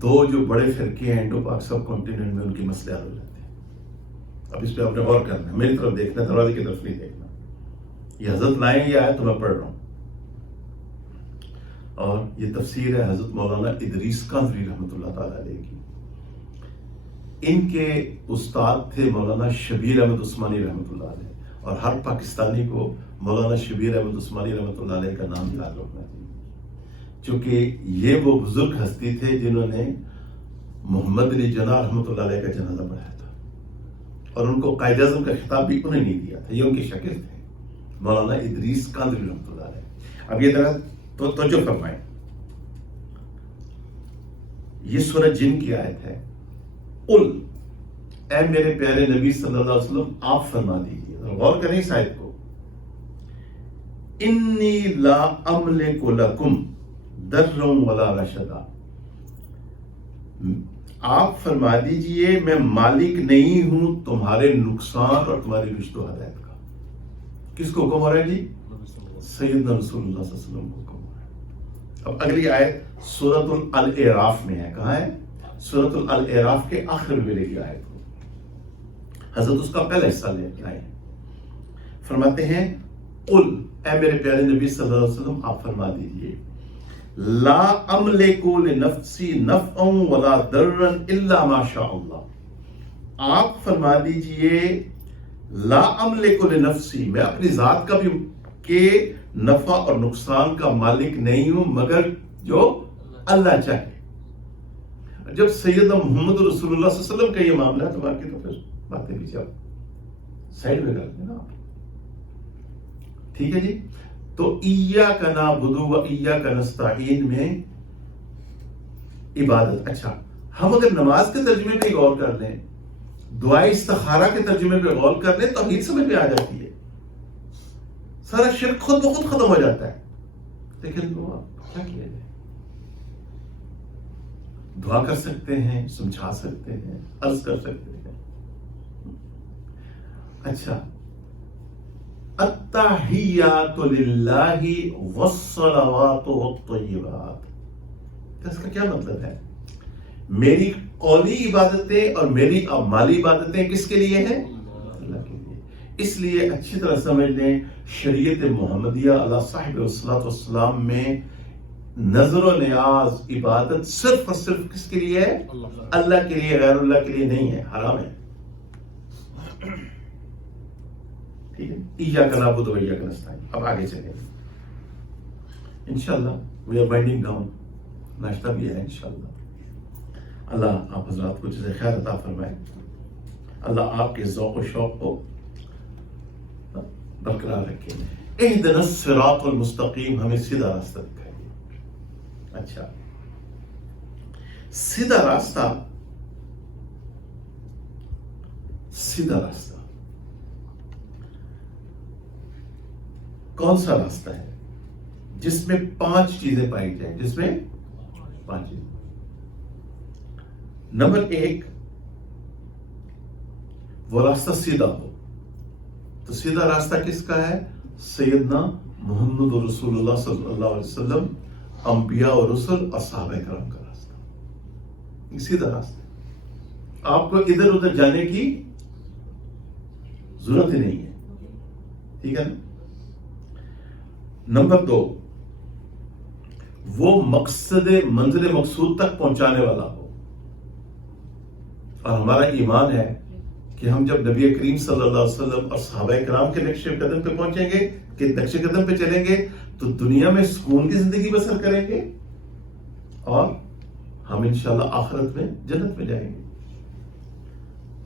2 جو بڑے فرقے ہیں انڈو پاک سب کانٹیننٹ میں، ان کی مسئلے حل ہو جاتے ہیں. اب اس پہ آپ نے غور کرنا ہے، میری طرف دیکھنا، دروازے کی طرف نہیں دیکھنا. یہ حضرت لائیں یہ آیت تو میں پڑھ رہا ہوں، اور یہ تفسیر ہے حضرت مولانا ادریس قاضوی رحمۃ اللہ تعالیٰ علیہ کی. ان کے استاد تھے مولانا شبیر احمد عثمانی رحمۃ اللہ علیہ، اور ہر پاکستانی کو مولانا شبیر احمد عثمانی رحمۃ اللہ علیہ کا نام یاد رکھنا چاہیے، چونکہ یہ وہ بزرگ ہستی تھے جنہوں نے محمد علی جناح رحمۃ اللہ علیہ کا جنازہ پڑھایا تھا، اور ان کو قائد اعظم کا خطاب بھی انہیں نہیں دیا تھا. یہ ان کے شاگرد تھے مولانا ادریس قاضوی رحمۃ اللہ علیہ. اب یہ ذرا توجہ فرمائیں، یہ سورہ جن کی آیت ہے. قل، اے میرے پیارے نبی صلی اللہ علیہ وسلم آپ فرما دیجیے، غور کریں اس آیت کو، انی لا املک لکم ضرا ولا رشدا، آپ فرما دیجئے میں مالک نہیں ہوں تمہارے نقصان اور تمہاری رشد و ہدایت کا. کس کو حکم ہو رہا ہے جی؟ سیدنا رسول اللہ صلی اللہ علیہ وسلم کو حکم ہو رہا ہے. اب اگلی آیت سورۃ الاعراف میں ہے. کہاں ہے؟ سورۃ الاعراف کے آخر میں کی آیت کو حضرت اس کا پہلا حصہ لے کے آئے. فرماتے ہیں قل، اے میرے پیارے نبی صلی اللہ علیہ وسلم آپ فرما دیجئے، لا املک لنفسی نفعا ولا ضرا الا ما شاء اللہ، آپ فرما دیجئے لا املک لنفسی، میں اپنی ذات کا بھی کہ نفع اور نقصان کا مالک نہیں ہوں مگر جو اللہ چاہے. جب سیدنا محمد رسول اللہ صلی اللہ علیہ وسلم کا یہ معاملہ ہے تو باقی تو پھر باتیں بھی جب سائڈ میں کر دیں نا آپ. ٹھیک ہے جی. تو ایاک نعبد و ایاک نستعین میں عبادت. اچھا، ہم اگر نماز کے ترجمے پہ غور کر لیں، دعائے استخارہ کے ترجمے پہ غور کر لیں، توحید سمجھ میں آ جاتی ہے، سارا شرک خود بخود ختم ہو جاتا ہے. لیکن دعا کیا کیا جائے؟ دعا کر سکتے ہیں، سمجھا سکتے ہیں، عرض کر سکتے ہیں. اچھا، التحیات للہ والصلوات والطیبات، اس کا کیا مطلب ہے؟ میری قولی عبادتیں اور میری مالی عبادتیں کس کے لیے ہیں؟ اللہ کے لیے. اس لیے اچھی طرح سمجھ لیں، شریعت محمدیہ علی صاحب الصلاۃ والسلام میں نظر و نیاز عبادت صرف اور صرف کس کے لیے ہے؟ اللہ کے لیے، غیر اللہ کے لیے نہیں ہے، حرام ہے. ٹھیک ہے. ایاک نعبد و ایاک نستعین. اب آگے چلیں انشاءاللہ. We are winding down. ناشتہ بھی ہے انشاءاللہ. اللہ آپ حضرات کو جزائے خیر عطا فرمائے. اللہ آپ کے ذوق و شوق کو برقرار رکھے. اہدنا الصراط المستقیم، ہمیں سیدھا راستہ دکھائیے. اچھا، سیدھا راستہ، سیدھا راستہ کون سا راستہ ہے؟ جس میں 5 چیزیں پائی جائیں، جس میں 5 چیزیں. نمبر 1، وہ راستہ سیدھا ہو. تو سیدھا راستہ کس کا ہے؟ سیدنا محمد رسول اللہ صلی اللہ علیہ وسلم، انبیاء اور رسل اور صحابہ کرام کا راستہ. یہ سیدھا راستہ ہے، آپ کو ادھر ادھر جانے کی ضرورت ہی نہیں ہے. ٹھیک ہے نا. نمبر 2، وہ منزل مقصود تک پہنچانے والا ہو. اور ہمارا ایمان ہے کہ ہم جب نبی کریم صلی اللہ علیہ وسلم اور صحابہ کرام کے نقش قدم پہ پہنچیں گے، کہ نقش قدم پہ چلیں گے، تو دنیا میں سکون کی زندگی بسر کریں گے اور ہم انشاءاللہ آخرت میں جنت میں جائیں گے.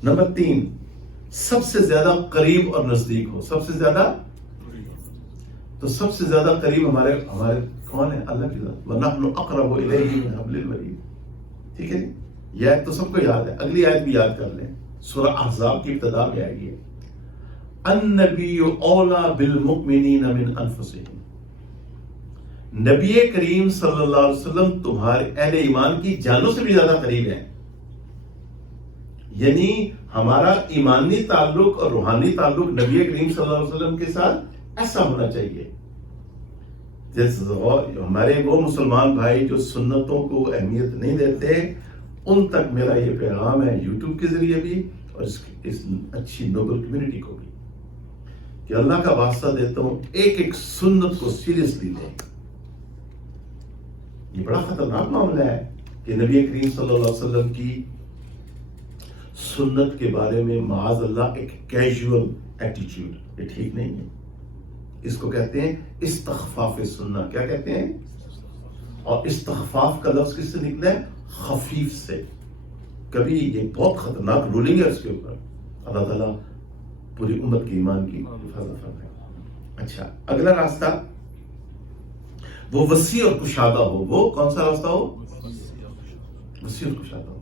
نمبر 3، سب سے زیادہ قریب اور نزدیک ہو. سب سے زیادہ، تو سب سے زیادہ قریب ہمارے کون ہے؟ اللہ کی ذات. وَنَحْنُ أَقْرَبُ إِلَيْهِ مِنْ حَبْلِ الْوَرِيدِ. ٹھیک ہے. یہ آیت تو سب کو یاد ہے. اگلی آیت بھی یاد کر لیں، سورہ احزاب کی ابتدا میں آئے گی. النَّبِيُّ أَوْلَى بِالْمُؤْمِنِينَ مِنْ أَنفُسِهِمْ. نبی کریم صلی اللہ علیہ وسلم تمہارے اہل ایمان کی جانوں سے بھی زیادہ قریب ہیں. یعنی ہمارا ایمانی تعلق اور روحانی تعلق نبی کریم صلی اللہ علیہ وسلم کے ساتھ ایسا ہونا چاہیے. جیسے ہمارے وہ مسلمان بھائی جو سنتوں کو اہمیت نہیں دیتے، ان تک میرا یہ پیغام ہے یوٹیوب کے ذریعے بھی اور اس اچھی نوبل کمیونٹی کو بھی، کہ اللہ کا واسطہ دیتا ہوں ایک ایک سنت کو سیریسلی لیں. یہ بڑا خطرناک معاملہ ہے کہ نبی کریم صلی اللہ علیہ وسلم کی سنت کے بارے میں معاذ اللہ ایک کیجول ایٹیچیوڈ، یہ ٹھیک نہیں ہے. اس کو کہتے ہیں استخفاف سنہ. کیا کہتے ہیں؟ اور استخفاف کا لفظ کس سے نکلا ہے؟ خفیف سے. کبھی یہ بہت خطرناک رولنگ ہے اس کے اوپر. اللہ تعالیٰ پوری امت کی ایمان کی حفاظت فرمائے. اچھا، اگلا راستہ وہ وسیع اور کشادہ ہو. وہ کون سا راستہ ہو؟ وسیع اور کشادہ ہو.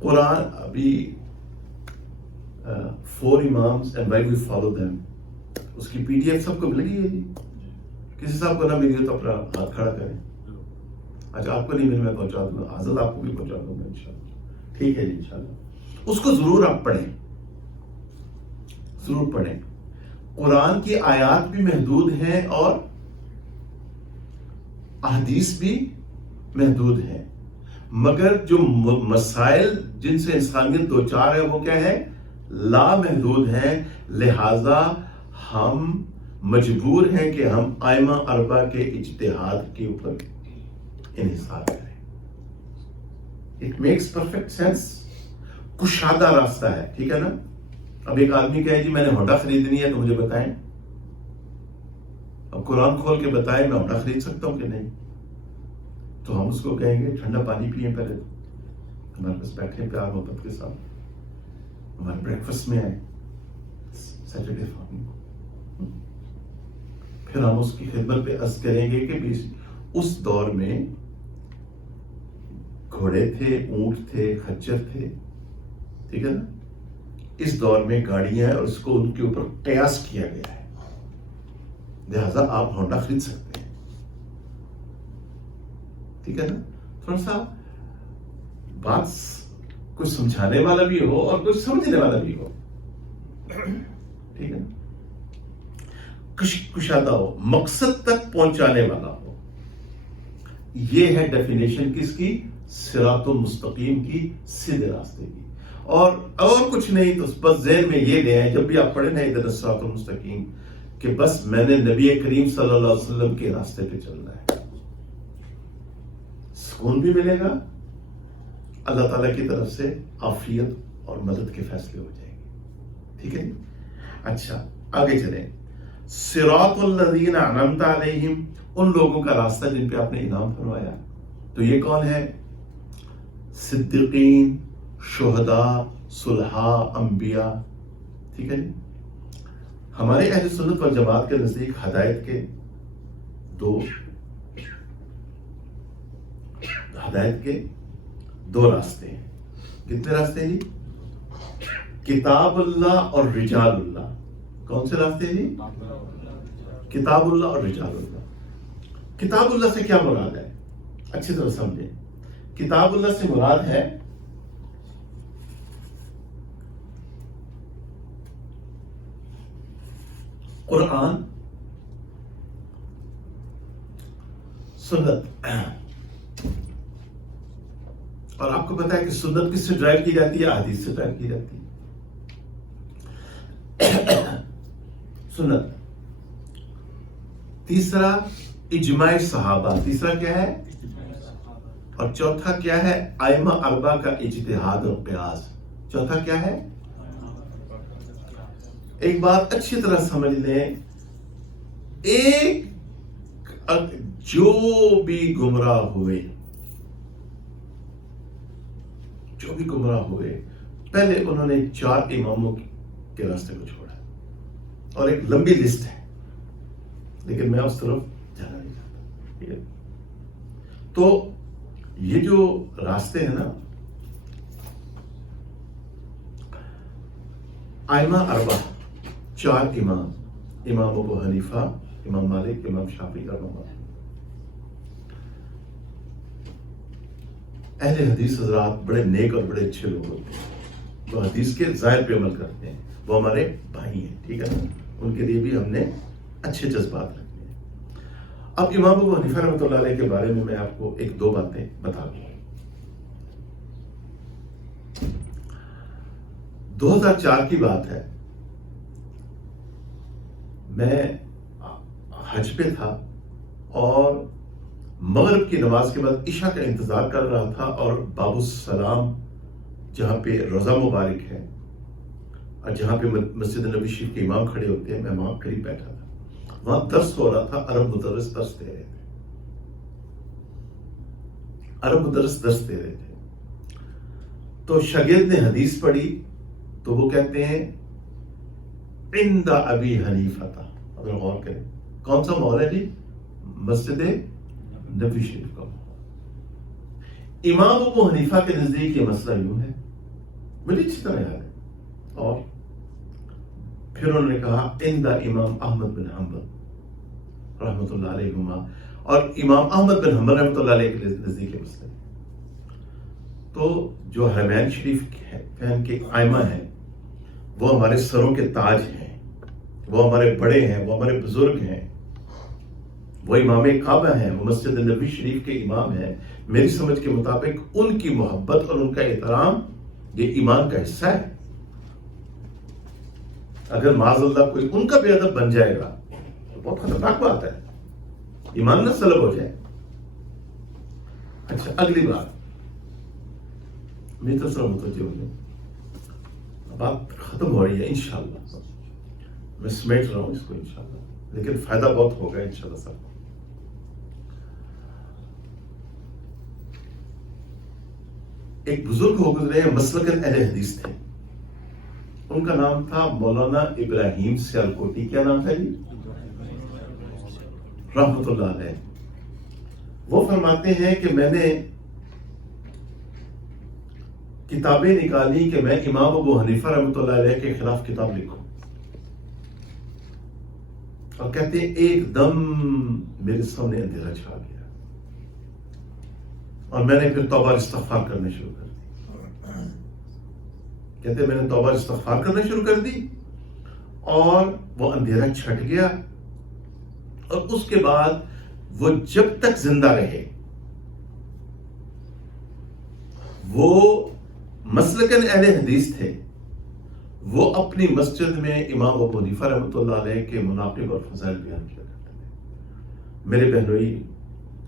قرآن ابھی 4 imams and why we follow them، اس کی پی ڈی ایف سب کو مل گئی ہے جی. کسی صاحب کو نہ ملی ہے تو اپنا ہاتھ کھڑا کریں. اچھا، آپ کو نہیں مل، میں پہنچا دوں گا. حضرت آپ کو بھی پہنچا دوں گا انشاءاللہ. ٹھیک ہے جی، انشاءاللہ. اس کو ضرور آپ پڑھیں، ضرور پڑھیں. قرآن کی آیات بھی محدود ہیں اور احادیث بھی محدود ہیں، مگر جو مسائل جن سے انسانیت دوچار ہے وہ کیا ہے؟ لامحدود ہیں. لہذا ہم مجبور ہیں کہ ہم ائمہ اربعہ کے اجتہاد کے اوپر انحصار کریں. It makes perfect sense. کشادہ راستہ ہے. ٹھیک ہے نا. اب ایک آدمی کہے جی میں نے ہونڈا خریدنی ہے تو مجھے بتائیں. اب قرآن کھول کے بتائیں میں ہونڈا خرید سکتا ہوں کہ نہیں. تو ہم اس کو کہیں گے ٹھنڈا پانی پیئیں پہلے. ہمارے پاس بیٹھے پیار محبت کے ساتھ، ہمارے بریکفاسٹ میں آئے سیٹرڈے مارننگ. پھر ہم اس کی خدمت پہ عرض کریں گے کہ اس دور میں گھوڑے تھے، اونٹ تھے، خچر تھے. ٹھیک ہے نا. اس دور میں گاڑیاں ہیں اور اس کو ان کے اوپر قیاس کیا گیا ہے، لہذا آپ ہونڈا خرید سکتے ہیں. ٹھیک ہے نا. تھوڑا سا بات کچھ سمجھانے والا بھی ہو اور کچھ سمجھنے والا بھی ہو. ٹھیک ہے نا. کشادہ ہو، مقصد تک پہنچانے والا ہو. یہ ہے ڈیفینیشن کس کی؟ صراط المستقیم کی، سیدھے راستے کی. اور کچھ نہیں تو بس ذہن میں یہ لے آئیں جب بھی آپ پڑھیں نا ادھر صراط المستقیم، کہ بس میں نے نبی کریم صلی اللہ علیہ وسلم کے راستے پہ چلنا ہے. سکون بھی ملے گا، اللہ تعالیٰ کی طرف سے عافیت اور مدد کے فیصلے ہو جائیں گے. ٹھیک ہے. اچھا آگے چلیں. صراط الذین انعمت علیہم، ان لوگوں کا راستہ جن پہ آپ نے انعام فرمایا. تو یہ کون ہے؟ صدیقین، شہداء، صلحاء، انبیاء. ٹھیک ہے جی. ہمارے اہل سنت والجماعت کے نزدیک ہدایت کے دو راستے ہیں. کتنے راستے ہیں جی؟ کتاب اللہ اور رجال اللہ. کون سے راستے ہیں جی؟ کتاب اللہ اور رجال اللہ. کتاب اللہ سے کیا مراد ہے؟ اچھی طرح سمجھیں. کتاب اللہ سے مراد ہے قرآن، سنت. اور آپ کو پتا ہے کہ سنت کس سے ڈرائیو کی جاتی ہے؟ حدیث سے ڈرائیو کی جاتی ہے. سنت. تیسرا اجماع صحابہ. تیسرا کیا ہے؟ اور چوتھا کیا ہے؟ ائمہ اربعہ کا اجتہاد اور قیاس. چوتھا کیا ہے؟ ایک بات اچھی طرح سمجھ لیں، جو بھی گمراہ ہوئے پہلے انہوں نے 4 اماموں کے راستے کو چھوڑا، اور ایک لمبی لسٹ ہے، لیکن میں اس طرف جانا نہیں چاہتا. تو یہ جو راستے ہیں نا، ائمہ اربعہ 4 امام ابو حنیفہ، امام مالک، امام شافعی اور امام احمد. اہل حدیث حضرات بڑے نیک اور بڑے اچھے لوگ ہوتے ہیں، وہ حدیث کے ظاہر پہ عمل کرتے ہیں، وہ ہمارے بھائی ہیں، ٹھیک ہے نا. ان کے لیے بھی ہم نے اچھے جذبات رکھنے ہیں. اب امام ابو حنیفہ رحمۃ اللہ علیہ کے بارے میں آپ کو 1-2 باتیں بتا دوں. 2004 کی بات ہے، میں حج پہ تھا اور مغرب کی نماز کے بعد عشاء کا انتظار کر رہا تھا، اور باب السلام جہاں پہ روضہ مبارک ہے اور جہاں پہ مسجد نبوی شریف کے امام کھڑے ہوتے ہیں، میں وہاں قریب بیٹھا تھا. وہاں درس ہو رہا تھا، عرب مدرس درس دے رہے تھے. تو شاگرد نے حدیث پڑھی تو وہ کہتے ہیں عند ابی حنیفہ تھا. اگر غور کریں کون سا ماحول ہے جی؟ مسجد نبوی شریف کا. امام ابو حنیفہ کے نزدیک یہ مسئلہ یوں ہے، بڑی اچھی طرح یاد ہے. اور پھر انہوں نے کہا عند امام احمد بن حنبل رحمۃ اللہ علیہما، اور امام احمد بن حنبل رحمۃ اللہ علیہ کے نزدیک یہ مسئلہ ہے. تو جو حرمین شریف کے ائمہ ہیں وہ ہمارے سروں کے تاج ہیں، وہ ہمارے بڑے ہیں، وہ ہمارے بزرگ ہیں، وہ امام کعبہ ہیں، وہ مسجد نبوی شریف کے امام ہیں. میری سمجھ کے مطابق ان کی محبت اور ان کا احترام یہ ایمان کا حصہ ہے. اگر معاذ اللہ کوئی ان کا بے ادب بن جائے گا تو بہت خطرناک بات ہے، ایمان نہ سلب ہو جائے. اچھا، اگلی بات میری طرف سے متوجہ ہو جائے، بات ختم ہو رہی ہے انشاءاللہ، میں سمیٹ رہا ہوں اس کو انشاءاللہ، لیکن فائدہ بہت ہوگا انشاءاللہ سب کو. ایک بزرگ ہو گزرے ہیں، مسلکن اہل حدیث تھے، ان کا نام تھا مولانا ابراہیم سیالکوٹی. کیا نام تھا جی؟ رحمت اللہ علیہ. وہ فرماتے ہیں کہ میں نے کتابیں نکالی کہ میں امام ابو حنیفہ رحمۃ اللہ علیہ کے خلاف کتاب لکھوں، اور کہتے ہیں ایک دم میرے سامنے اندھیرا چھا گیا اور میں نے پھر توبہ استغفار کرنا شروع کر دی. کہتے ہیں میں نے توبہ استغفار کرنا شروع کر دی اور وہ اندھیرا چھٹ گیا، اور اس کے بعد وہ جب تک زندہ رہے وہ مسلکن اہل حدیث تھے. وہ اپنی مسجد میں امام ابو حنیفہ رحمۃ اللہ علیہ کے مناقب اور فضائل بیان کیا کرتے تھے. میرے بہنوئی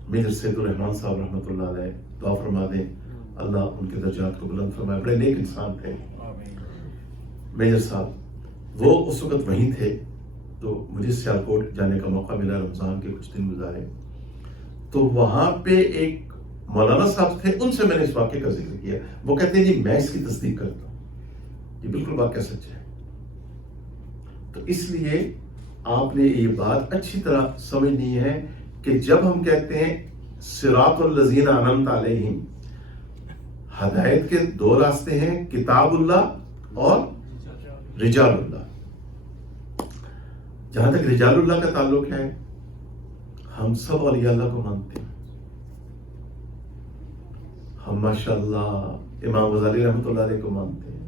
میجر سید الرحمان صاحب رحمۃ اللہ علیہ، دعا فرما دیں اللہ ان کے درجات کو بلند فرمائے. بڑے نیک انسان تھے میجر صاحب. وہ اس وقت وہیں تھے تو مجھے سیالکوٹ جانے کا موقع ملا، رمضان کے کچھ دن گزارے تو وہاں پہ ایک مولانا صاحب تھے، ان سے میں نے اس واقعے کا ذکر کیا. وہ کہتے ہیں جی میں اس کی تصدیق کرتا ہوں، یہ بالکل واقعہ سچ ہے. تو اس لیے آپ نے یہ بات اچھی طرح سمجھنی ہے کہ جب ہم کہتے ہیں صراط الذین انعمت علیہم، ہدایت کے 2 راستے ہیں، کتاب اللہ اور رجال اللہ. جہاں تک رجال اللہ کا تعلق ہے، ہم سب اولیاء اللہ کو مانتے ہیں. ہم ماشاءاللہ امام غزالی رحمۃ اللہ علیہ کو مانتے ہیں.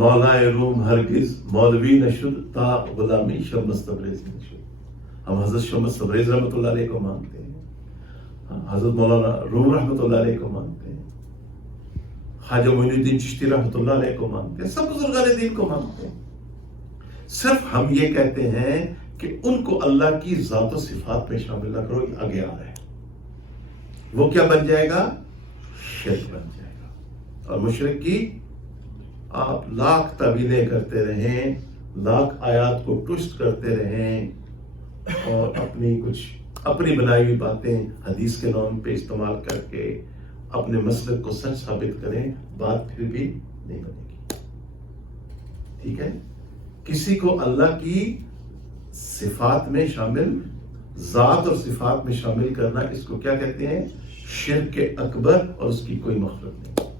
مولا روم ہرگز مولوی نشد تا غلامی شمس تبریز نشد. ہم حضرت شمس تبریز رحمۃ اللہ علیہ کو مانتے ہیں. حضرت مولانا روم رحمۃ اللہ علیہ کو مانتے ہیں. خواجہ معین الدین چشتی رحمۃ اللہ علیہ کو مانتے ہیں. سب بزرگان دین کو مانتے ہیں. صرف ہم یہ کہتے ہیں کہ ان کو اللہ کی ذات و صفات میں شامل نہ کرو. یہ آگے آ رہا ہے. وہ کیا بن جائے گا؟ شرک بن جائے گا. اور مشرک کی آپ لاکھ تعویلیں کرتے رہیں, لاکھ آیات کو ٹوسٹ کرتے رہیں اور اپنی بنائی ہوئی باتیں حدیث کے نام پہ استعمال کر کے اپنے مسلک کو سچ ثابت کریں, بات پھر بھی نہیں بنے گی. ٹھیک ہے. کسی کو اللہ کی صفات میں شامل, ذات اور صفات میں شامل کرنا, اس کو کیا کہتے ہیں؟ شرک اکبر. اور اس کی کوئی مخلوق نہیں.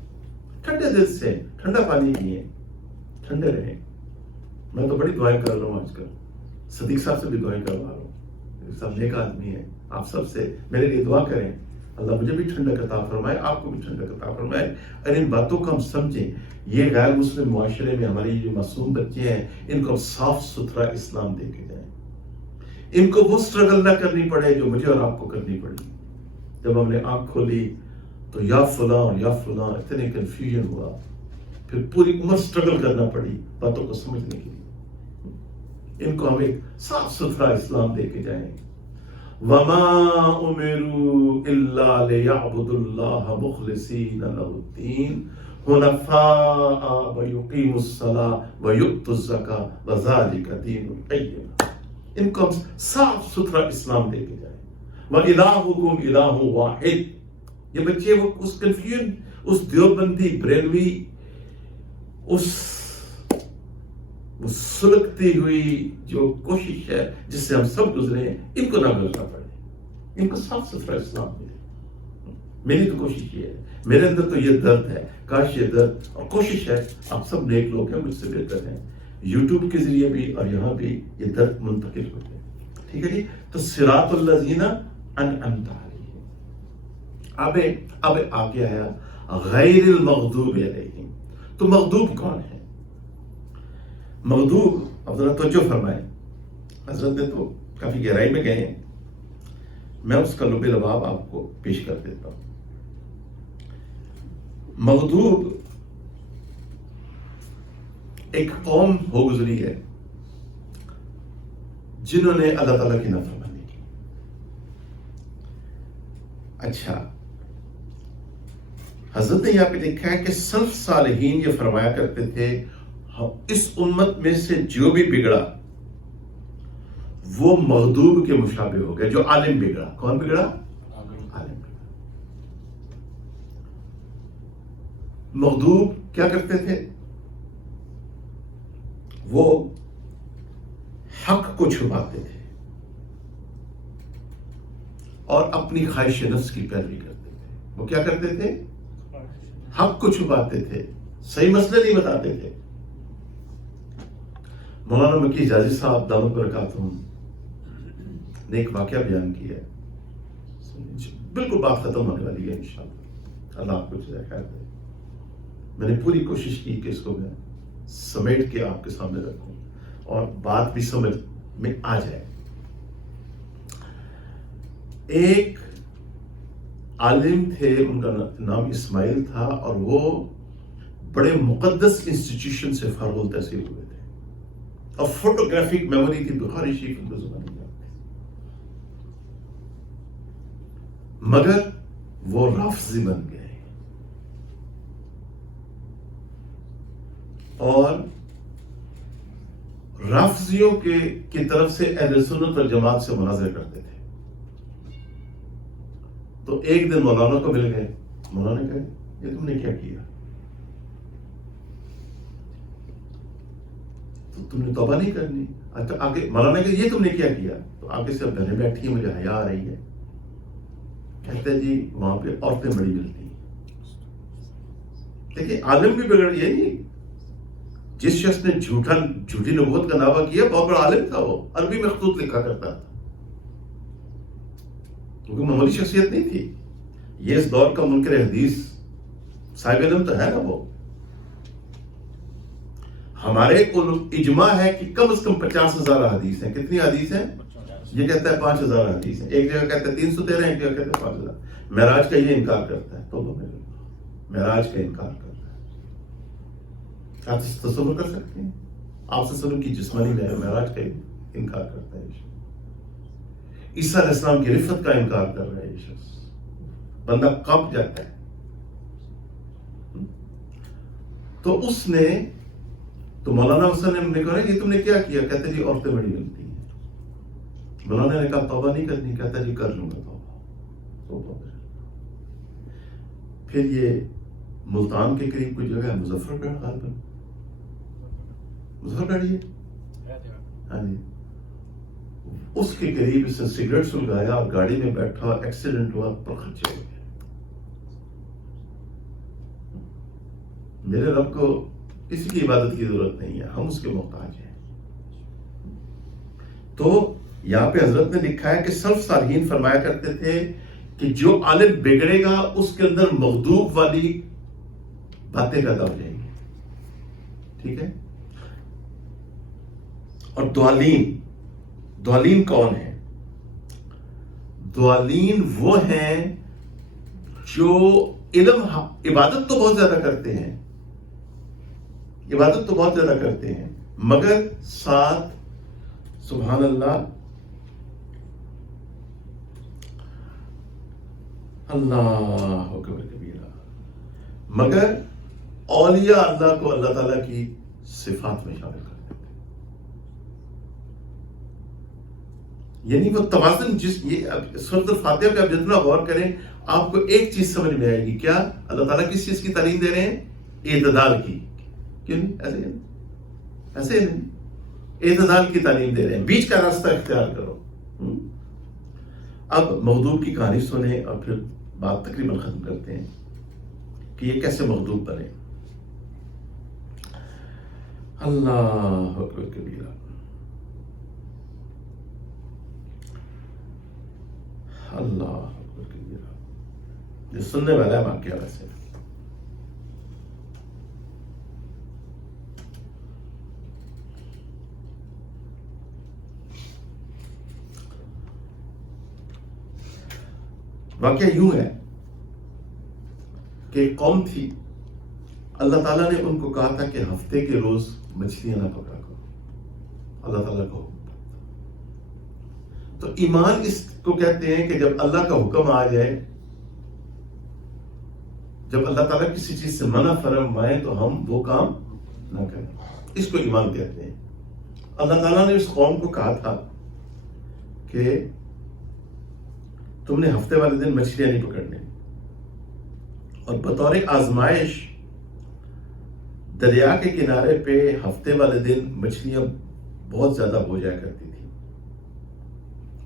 ٹھنڈے دل سے ٹھنڈا پانی پیئیں, ٹھنڈے رہیں. میں تو بڑی دعائیں کر رہا ہوں آج کل. صدیق صاحب سے بھی دعائیں کروا رہا ہوں. سب نیک آدمی ہیں. آپ سب سے میرے لیے دعا کریں. اللہ مجھے بھی ٹھنڈک عطا فرمائے, آپ کو بھی ٹھنڈک عطا فرمائے. اور ان باتوں کو ہم سمجھیں. یہ غیر مسلم معاشرے میں ہماری جو معصوم بچے ہیں, ان کو ہم صاف ستھرا اسلام دے کے جائیں. ان کو وہ سٹرگل نہ کرنی پڑے جو مجھے اور آپ کو کرنی پڑی. جب ہم نے آنکھ کھولی تو یا فلاں اتنے کنفیوژن ہوا, پھر پوری عمر سٹرگل کرنا پڑی باتوں کو سمجھنے کے لیے. ان کو ہم ایک صاف ستھرا اسلام دے کے جائیں. وما امروا الا ليعبدوا الله مخلصين له الدين حنفاء ويقيموا الصلاة ويؤتوا الزكاة وذلك دين القيم. ان کو ہم صاف ستھرا اسلام دے کے جائیں. وَإِلَٰهُكُمْ إِلَٰهٌ وَاحِدٌ. یہ بچے وہ اس کنفیوژن, اس دیوبندی بریلوی, اس سلگتی ہوئی جو کوشش ہے جس سے ہم سب گزرے ہیں, ان کو نہ گزرنا پڑے. ان کو صاف ستھرا اسلام ملے. میری تو کوشش یہ ہے. میرے اندر تو یہ درد ہے. کاش یہ درد اور کوشش ہے. آپ سب نیک لوگ ہیں, مجھ سے بہتر ہیں. یوٹیوب کے ذریعے بھی اور یہاں بھی یہ درد منتقل ہوتے ہیں. ٹھیک ہے جی. تو صراط الذین انعمت علیہم. اب آگے آیا غیر المغضوب علیہم. تو مغضوب کون ہے؟ مغضوب, اب ذرا توجہ فرمائیں. حضرت نے تو کافی گہرائی میں گئے ہیں. میں اس کا لب لباب آپ کو پیش کر دیتا ہوں. مغضوب ایک قوم ہو گزری ہے جنہوں نے اللہ تعالیٰ کی نافرمانی کی. اچھا, حضرت نے یہاں پہ لکھا ہے کہ سلف صالحین یہ فرمایا کرتے تھے, اس امت میں سے جو بھی بگڑا وہ مغضوب کے مشابہ ہو گیا. جو عالم بگڑا, کون بگڑا؟ عالم بگڑا. مغضوب کیا کرتے تھے؟ وہ حق کو چھپاتے تھے اور اپنی خواہش نفس کی پیروی کرتے تھے. وہ کیا کرتے تھے؟ حق کو چھپاتے تھے, صحیح مسئلے نہیں بتاتے تھے. مولانا مکی حجازی صاحب دامت برکاتہم نے ایک واقعہ بیان کیا ہے, بالکل بات ختم ہونے والی ہے انشاءاللہ. اللہ آپ کو جزائے خیر دے. میں نے پوری کوشش کی کہ اس کو میں سمیٹ کے آپ کے سامنے رکھوں اور بات بھی سمجھ میں آ جائے. ایک عالم تھے, ان کا نام اسماعیل تھا, اور وہ بڑے مقدس انسٹیٹیوشن سے فارغ التحصیل ہوئے تھے اور فوٹوگرافک میموری تھی بخاری شریف ان کو زبانی میں. مگر وہ رافضی بن گئے اور رافضیوں کی طرف سے اہل سنت والجماعت سے مناظرے کرتے تھے. تو ایک دن مولانا کو مل گئے. مولانا نے کہا یہ تم نے کیا کیا؟ تو تم نے توبہ نہیں کرنی. آگے مولانا نے کہا یہ تم نے کیا کیا؟ تو آگے سے اب گھر بیٹھی ہیں, مجھے حیا آ رہی ہے. کہتے ہیں جی وہاں پہ عورتیں بڑی ملتی ہیں. دیکھیں عالم بھی بگڑ, یہی جس شخص نے جھوٹی نبوت کا دعویٰ کیا بہت بڑا عالم تھا، وہ عربی میں خطوط لکھا کرتا تھا، کیونکہ معمولی شخصیت نہیں تھی. یہ اس دور کا منکر حدیث صاحب علم تو ہے نا. وہ ہمارے اجماع ہے کہ کم از کم 50,000 حدیث ہیں. کتنی حدیث ہیں؟ یہ کہتا ہے 5,000 حدیث ہیں، ایک جگہ کہتا ہے 313 ایک جگہ کہتا ہے 5,000. معراج کا یہ انکار کرتا ہے، تو معراج کا انکار کرتا ہے. آپ تصور کر سکتے ہیں؟ آپ سے سلم کی جسمانی معراج کا انکار کرتا ہے. عیسیٰ علیہ السلام کی رفت کا انکار کر رہا ہے یہ شخص. بندہ کب جاتا ہے. تو اس نے تو مولانا حسین نے کہا یہ تم نے کیا کیا؟ کہتے جی عورتیں بڑی ملتی ہیں. مولانا نے کہا توبہ نہیں کرنی. کہتا جی کر لوں گا توبہ. پھر یہ ملتان کے قریب کوئی جگہ ہے مظفر گڑھ، غالباً مظفر گڑھ، ہاں جی، اس کے قریب اس نے سگریٹ سلگایا اور گاڑی میں بیٹھا، ایکسیڈنٹ ہوا، پر خرچے ہو گئے. میرے رب کو کسی کی عبادت کی ضرورت نہیں ہے، ہم اس کے محتاج ہیں. تو یہاں پہ حضرت نے لکھا ہے کہ سلف صالحین فرمایا کرتے تھے کہ جو عالم بگڑے گا اس کے اندر مغضوب والی باتیں پیدا ہو جائیں گی. ٹھیک ہے. اور دوالین کون ہیں؟ دوالین وہ ہیں جو عبادت تو بہت زیادہ کرتے ہیں مگر ساتھ سبحان اللہ اللہ اکبر کبیرہ، مگر اولیاء اللہ کو اللہ تعالیٰ کی صفات میں شامل کر دیتے ہیں. یعنی وہ توازن یہ سورۃ الفاتحہ پہ آپ جتنا غور کریں آپ کو ایک چیز سمجھ میں آئے گی. کیا اللہ تعالیٰ کس چیز کی تعلیم دے رہے ہیں؟ اعتدال کی. کیوں نہیں؟ ایسے نہیں، اعتدال کی تعلیم دے رہے ہیں. بیچ کا راستہ اختیار کرو. اب مغضوب کی کہانی سنیں اور پھر بات تقریباً ختم کرتے ہیں کہ یہ کیسے مغضوب بنے. اللہ اکبر کبیرہ. اللہ اکبر کبیرہ. یہ سننے والا ہے واقعہ ویسے. واقعہ یوں ہے کہ ایک قوم تھی، اللہ تعالیٰ نے ان کو کہا تھا کہ ہفتے کے روز مچھلیاں نہ پکڑا کرو. اللہ تعالیٰ کا حکم. تو ایمان اس کو کہتے ہیں کہ جب اللہ کا حکم آ جائے، جب اللہ تعالیٰ کسی چیز سے منع فرمائے تو ہم وہ کام نہ کریں. اس کو ایمان کہتے ہیں. اللہ تعالیٰ نے اس قوم کو کہا تھا کہ تم نے ہفتے والے دن مچھلیاں نہیں پکڑنے، اور بطور آزمائش دریا کے کنارے پہ ہفتے والے دن مچھلیاں بہت زیادہ ہو جایا کرتی تھی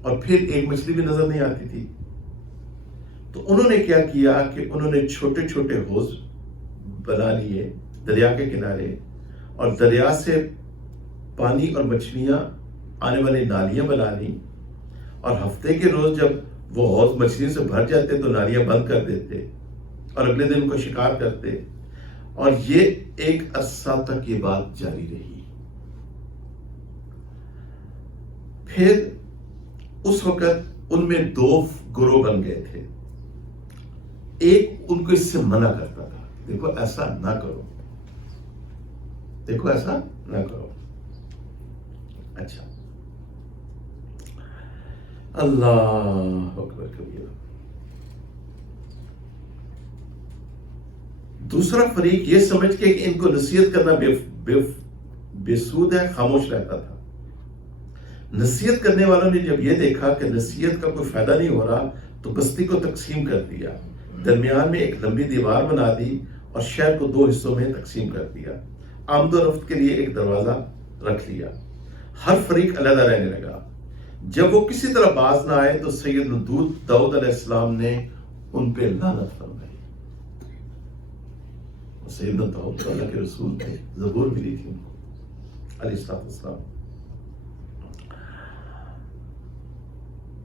اور پھر ایک مچھلی بھی نظر نہیں آتی تھی. تو انہوں نے کیا کیا کہ انہوں نے چھوٹے چھوٹے حوض بنا لیے دریا کے کنارے، اور دریا سے پانی اور مچھلیاں آنے والی نالیاں بنا لی، اور ہفتے کے روز جب وہ حوض مچھلیوں سے بھر جاتے تو نالیاں بند کر دیتے اور اگلے دن ان کو شکار کرتے. اور یہ ایک عرصہ تک یہ بات جاری رہی. پھر اس وقت ان میں 2 گروہ بن گئے تھے. ایک ان کو اس سے منع کرتا تھا، دیکھو ایسا نہ کرو، دیکھو ایسا نہ کرو. اچھا، اللہ اکبر کبیرہ. دوسرا فریق یہ سمجھ کے کہ ان کو نصیحت کرنا بے سود ہے، خاموش رہتا تھا. نصیحت کرنے والوں نے جب یہ دیکھا کہ نصیحت کا کوئی فائدہ نہیں ہو رہا تو بستی کو تقسیم کر دیا. درمیان میں ایک لمبی دیوار بنا دی اور شہر کو 2 حصوں میں تقسیم کر دیا. آمد و رفت کے لیے ایک دروازہ رکھ لیا. ہر فریق علیحدہ رہنے لگا. جب وہ کسی طرح باز نہ آئے تو سیدنا داؤد علیہ السلام نے ان پہ لعنت فرمائی. سیدنا داؤد تو اللہ کے رسول تھے، زبور ملی تھی ان کو علیہ السلام.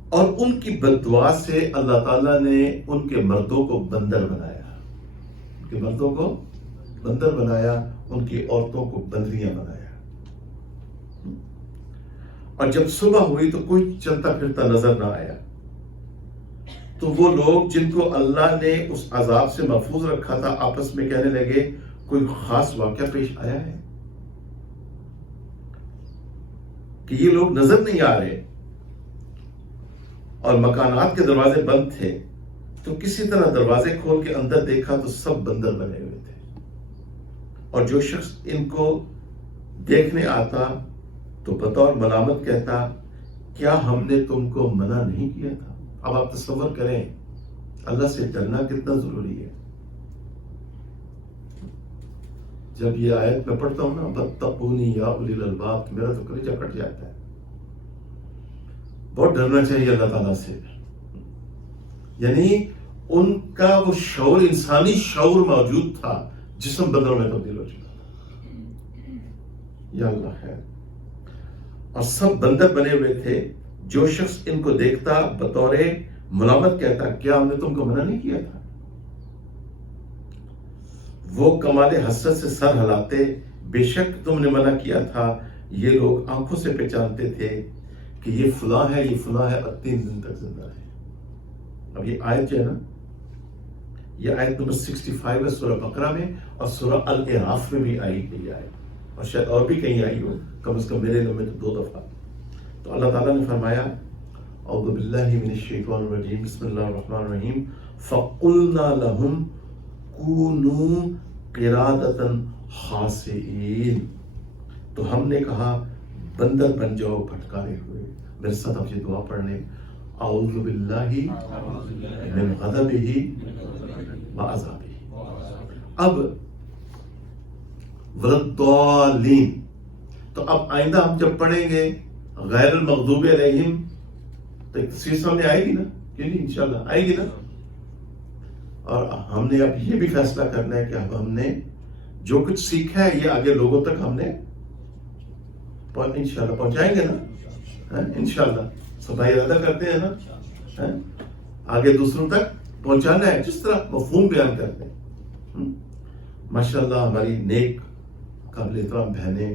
اور ان کی بد دعا سے اللہ تعالیٰ نے ان کے مردوں کو بندر بنایا، ان کے مردوں کو بندر بنایا، ان کی عورتوں کو بندریاں بنایا. اور جب صبح ہوئی تو کوئی چلتا پھرتا نظر نہ آیا. تو وہ لوگ جن کو اللہ نے اس عذاب سے محفوظ رکھا تھا آپس میں کہنے لگے کوئی خاص واقعہ پیش آیا ہے کہ یہ لوگ نظر نہیں آ رہے اور مکانات کے دروازے بند تھے. تو کسی طرح دروازے کھول کے اندر دیکھا تو سب بندر بنے ہوئے تھے. اور جو شخص ان کو دیکھنے آتا تو بطور ملامت کہتا کیا ہم نے تم کو منع نہیں کیا تھا. اب آپ تصور کریں اللہ سے ڈرنا کتنا ضروری ہے. جب یہ آیت میں پڑھتا ہوں نا بتقونی یا اولی الالباب، میرا تو کلیجہ کٹ جاتا ہے. بہت ڈرنا چاہیے اللہ تعالیٰ سے. یعنی ان کا وہ شعور، انسانی شعور موجود تھا، جسم بندروں میں تبدیل ہو چکا تھا. یا اللہ خیر. اور سب بندر بنے ہوئے تھے. جو شخص ان کو دیکھتا بطور ملامت کہتا کیا ہم نے تم کو منع نہیں کیا تھا. وہ کمال حسرت سے سر ہلاتے بے شک تم نے منع کیا تھا. یہ لوگ آنکھوں سے پہچانتے تھے کہ یہ فلاں ہے، یہ فلاں ہے، اور 3 دن تک زندہ ہے. اب یہ آیت جو ہے نا، یہ آیت نمبر 65 ہے سورہ بقرہ میں، اور سورہ الاعراف میں بھی آئی گئی آیت، اور شاید اور بھی کہیں آئی ہو، کم از کم میرے علم میں تو 2 دفعہ. تو اللہ تعالیٰ نے فرمایا اعوذ باللہ من الشیطان الرجیم بسم اللہ الرحمن الرحیم فَقُلْنَا لَهُمْ كُونُوا قِرَادَةً خَاسِئِينَ. تو ہم نے کہا بندر بن جاؤ بھٹکارے ہوئے. میرے ساتھ آپ یہ دعا پڑھ لیں اعوذ باللہ من غضبہ وعذابہ. اب وَلَضَّالِّينَ، تو اب آئندہ ہم جب پڑھیں گے غیر المغضوب علیہم تو ایک تصویر سامنے آئے گی نا، کیوں نہیں، انشاءاللہ آئے گی نا. اور ہم نے اب یہ بھی فیصلہ کرنا ہے کہ اب ہم نے جو کچھ سیکھا ہے یہ آگے لوگوں تک ہم نے انشاءاللہ پہنچائیں گے نا، انشاءاللہ. سب ارادہ کرتے ہیں نا آگے دوسروں تک پہنچانا ہے، جس طرح مفہوم بیان کرتے ہیں. ماشاءاللہ ہماری نیک قابل احترام بہنیں،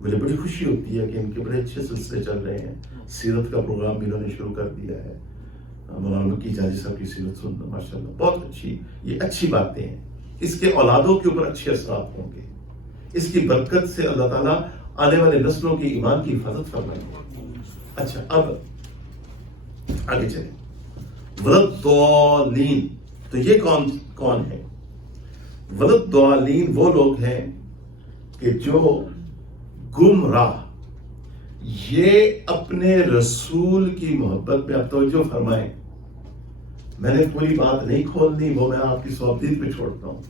مجھے بڑی خوشی ہوتی ہے کہ ان کے بڑے اچھے سلسلے چل رہے ہیں. سیرت کا پروگرام بھی انہوں نے شروع کر دیا ہے. مولانا مکی جاجی صاحب کی سیرت سننا ماشاءاللہ بہت اچھی، یہ اچھی باتیں ہیں. اس کے اولادوں کے اوپر اچھے اثرات ہوں گے. اس کی برکت سے اللہ تعالیٰ آنے والے نسلوں کی ایمان کی حفاظت فرمائیں گے. اچھا اب آگے چلیں. وَلَضَّالِّينَ، تو یہ کون ہے؟ وَلَضَّالِّينَ وہ لوگ ہیں کہ جو گمراہ. یہ اپنے رسول کی محبت میں، اب توجہ فرمائیں، میں نے پوری بات نہیں کھولنی، وہ میں آپ کی صحبت پہ چھوڑتا ہوں.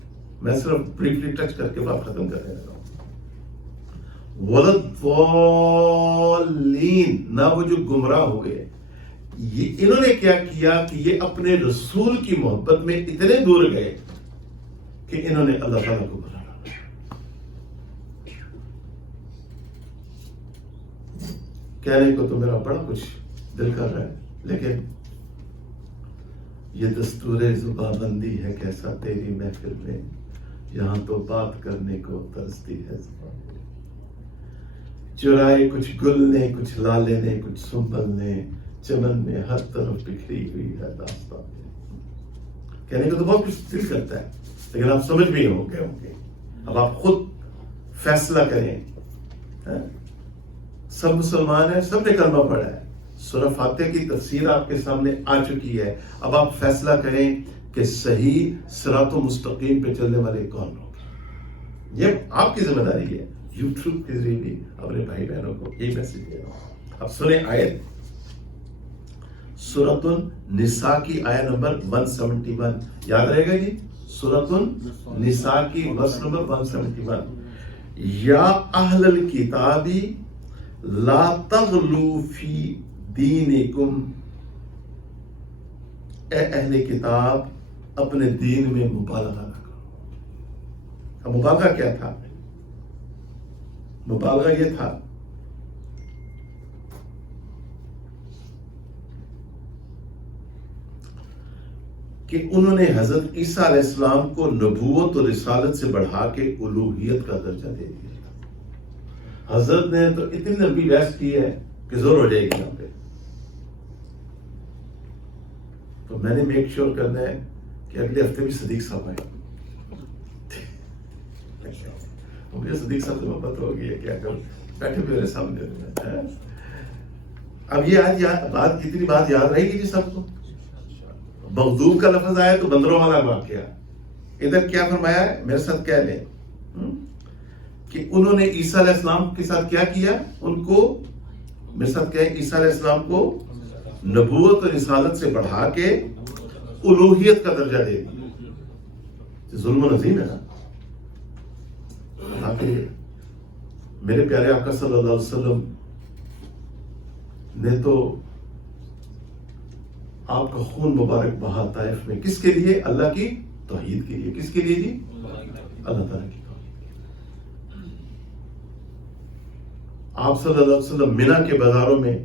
میں صرف بریفلی ٹچ کر کے بات ختم کرنے لگا ہوں. وَلَضَّالِّينَ، نہ وہ جو گمراہ ہوئے. یہ انہوں نے کیا کیا کہ یہ اپنے رسول کی محبت میں اتنے دور گئے کہ انہوں نے اللہ تعالیٰ کو بھلا. کہنے کو تو میرا بڑا کچھ دل کر رہا ہے، لیکن یہ دستور زبان بندی ہے کیسا تیری محفل میں، یہاں تو بات کرنے کو ترستی ہے زبان. چرائے کچھ گل نے، کچھ لالے نے، کچھ سنبل نے، چمن میں ہر طرف بکھری ہوئی ہے داستان. کہنے کو تو بہت کچھ دل کرتا ہے، لیکن آپ سمجھ بھی ہو گئے ہوں گے. اب آپ خود فیصلہ کریں. سب مسلمان ہیں، سب نے کلمہ پڑھا ہے، سورہ فاتحہ کی تفسیر آپ کے سامنے آ چکی ہے. اب آپ فیصلہ کریں کہ صحیح صراط و مستقیم پہ چلنے والے کون لوگ ہیں. یہ آپ کی ذمہ داری ہے. یوٹیوب کے ذریعے بھی اپنے بھائی بہنوں کو یہی میسج دے رہا ہوں. اب سنیں آیت سورۃ النساء کی آیت نمبر 171. یاد رہے گا جی، سورۃ النساء کی ورس نمبر 171. یا اہل الکتاب لا تغلو فی دینکم، اے اہل کتاب اپنے دین میں مبالغہ نہ کرو. اب مبالغہ کیا تھا؟ مبالغہ یہ تھا کہ انہوں نے حضرت عیسیٰ علیہ السلام کو نبوت اور رسالت سے بڑھا کے الوہیت کا درجہ دے دیا. حضرت نے تو اتنی لمبی بحث کی ہے کہ زور ہو جائے گی یہاں پہ. تو میں نے میک شور کرنا ہے کہ اگلے ہفتے بھی صدیق صاحب آئے. مجھے صدیق صاحب سے محبت ہو گئی ہے، کیا کروں، بیٹھے میرے سامنے. اب یہ آج بات اتنی بات یاد رہے گی جی سب کو. مغضوب کا لفظ آیا تو بندروں والا واقعہ. ادھر کیا فرمایا ہے میرے ساتھ کہہ لیں کہ انہوں نے عیسیٰ علیہ السلام کے ساتھ کیا کیا؟ ان کو میرے ساتھ کہیں، عیسیٰ علیہ السلام کو نبوت اور رسالت سے بڑھا کے الوہیت کا درجہ دے دیا. ظلم و عظیم ہے نا. میرے پیارے آقا صلی اللہ علیہ وسلم نے تو آپ کا خون مبارک بہا طائف میں، کس کے لیے؟ اللہ کی توحید کے لیے. کس کے لیے جی؟ اللہ تعالیٰ کی توحید. آپ صلی اللہ علیہ وسلم مینا کے بازاروں میں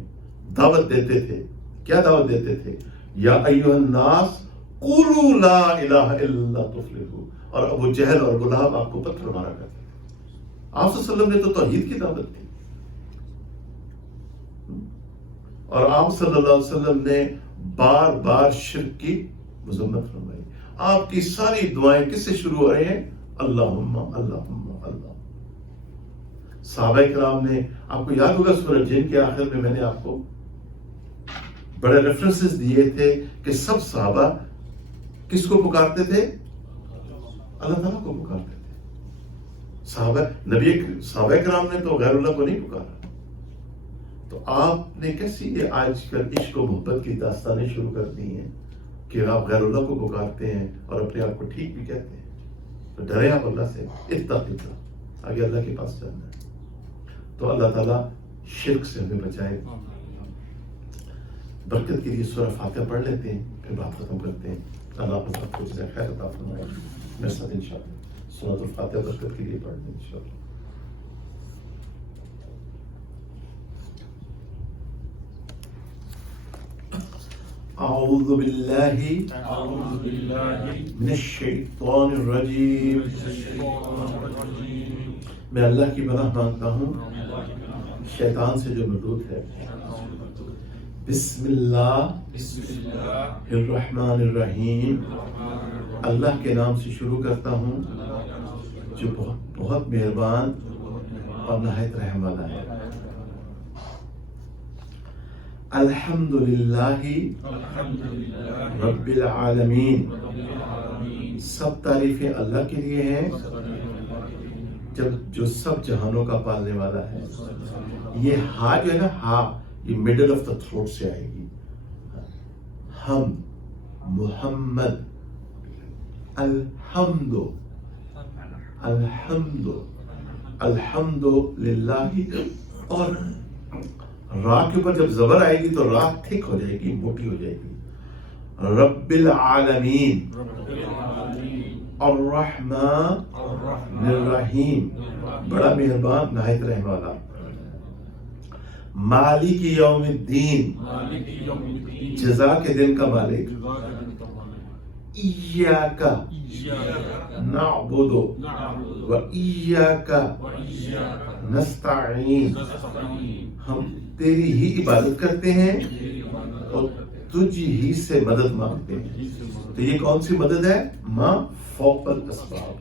دعوت دیتے تھے. کیا دعوت دیتے تھے؟ یا ایھا الناس قولوا لا الہ الا اللہ تفلحوا. اور ابو جہل اور ابو لہب آپ کو پتھر مارا کرتے تھے. آپ صلی اللہ علیہ وسلم نے تو توحید کی دعوت دی. اور آپ صلی اللہ علیہ وسلم نے بار بار شرک کی مذمت فرمائی. آپ کی ساری دعائیں کس سے شروع ہو رہے ہیں؟ اللہم اللہم اللہ. صحابہ کرام نے، آپ کو یاد ہوگا سورہ جن کے آخر میں نے آپ کو بڑے ریفرنسز دیے تھے کہ سب صحابہ کس کو پکارتے تھے؟ اللہ تعالیٰ کو پکارتے تھے. صحابہ کرام نے تو غیر اللہ کو نہیں پکارا. تو آپ نے کیسی یہ آج کل عشق و محبت کی داستانیں شروع کر دی ہیں کہ آپ غیر اللہ کو پکارتے ہیں اور اپنے آپ کو ٹھیک بھی کہتے ہیں. تو ڈرے آپ اللہ سے، اتق اللہ، آگے اللہ کے پاس جانا ہے. تو اللہ تعالیٰ شرک سے ہمیں بچائے. برکت کے لیے سورہ فاتحہ پڑھ لیتے ہیں، پھر بات ختم کرتے ہیں. اللہ آپ کو سب کچھ خیر عطا فرمائے. میرے ساتھ انشاءاللہ سورۃ الفاتحہ برکت کے لیے پڑھ لیں انشاءاللہ. اعوذ باللہ من الشیطان الرجیم. میں اللہ کی پناہ مانگتا ہوں شیطان سے جو مردود ہے. بسم اللہ الرحمن الرحیم. اللہ کے نام سے شروع کرتا ہوں جو بہت مہربان اور نہایت رحم والا ہے. الحمدللہ رب العالمین. سب تعریفیں اللہ کے لیے ہیں جو سب جہانوں کا پالنے والا ہے. یہ ہا جو ہے نا، ہا، یہ مڈل آف دا تھروٹ سے آئے گی. ہم، محمد، الحمد، الحمد، الحمد للہ. اور را کے اوپر جب زبر آئے گی تو را تھک ہو جائے گی، موٹی ہو جائے گی. رب العالمین، الرحمن الرحیم، بڑا مہربان نہایت رحم والا. مالک یوم الدین، جزا کے دن کا مالک. ایاک نعبد و ایاک نستعین. ہم تیری ہی عبادت کرتے ہیں اور تجھ ہی سے مدد مانگتے ہیں. تو یہ کون سی مدد ہے؟ ما فوق الاسباب.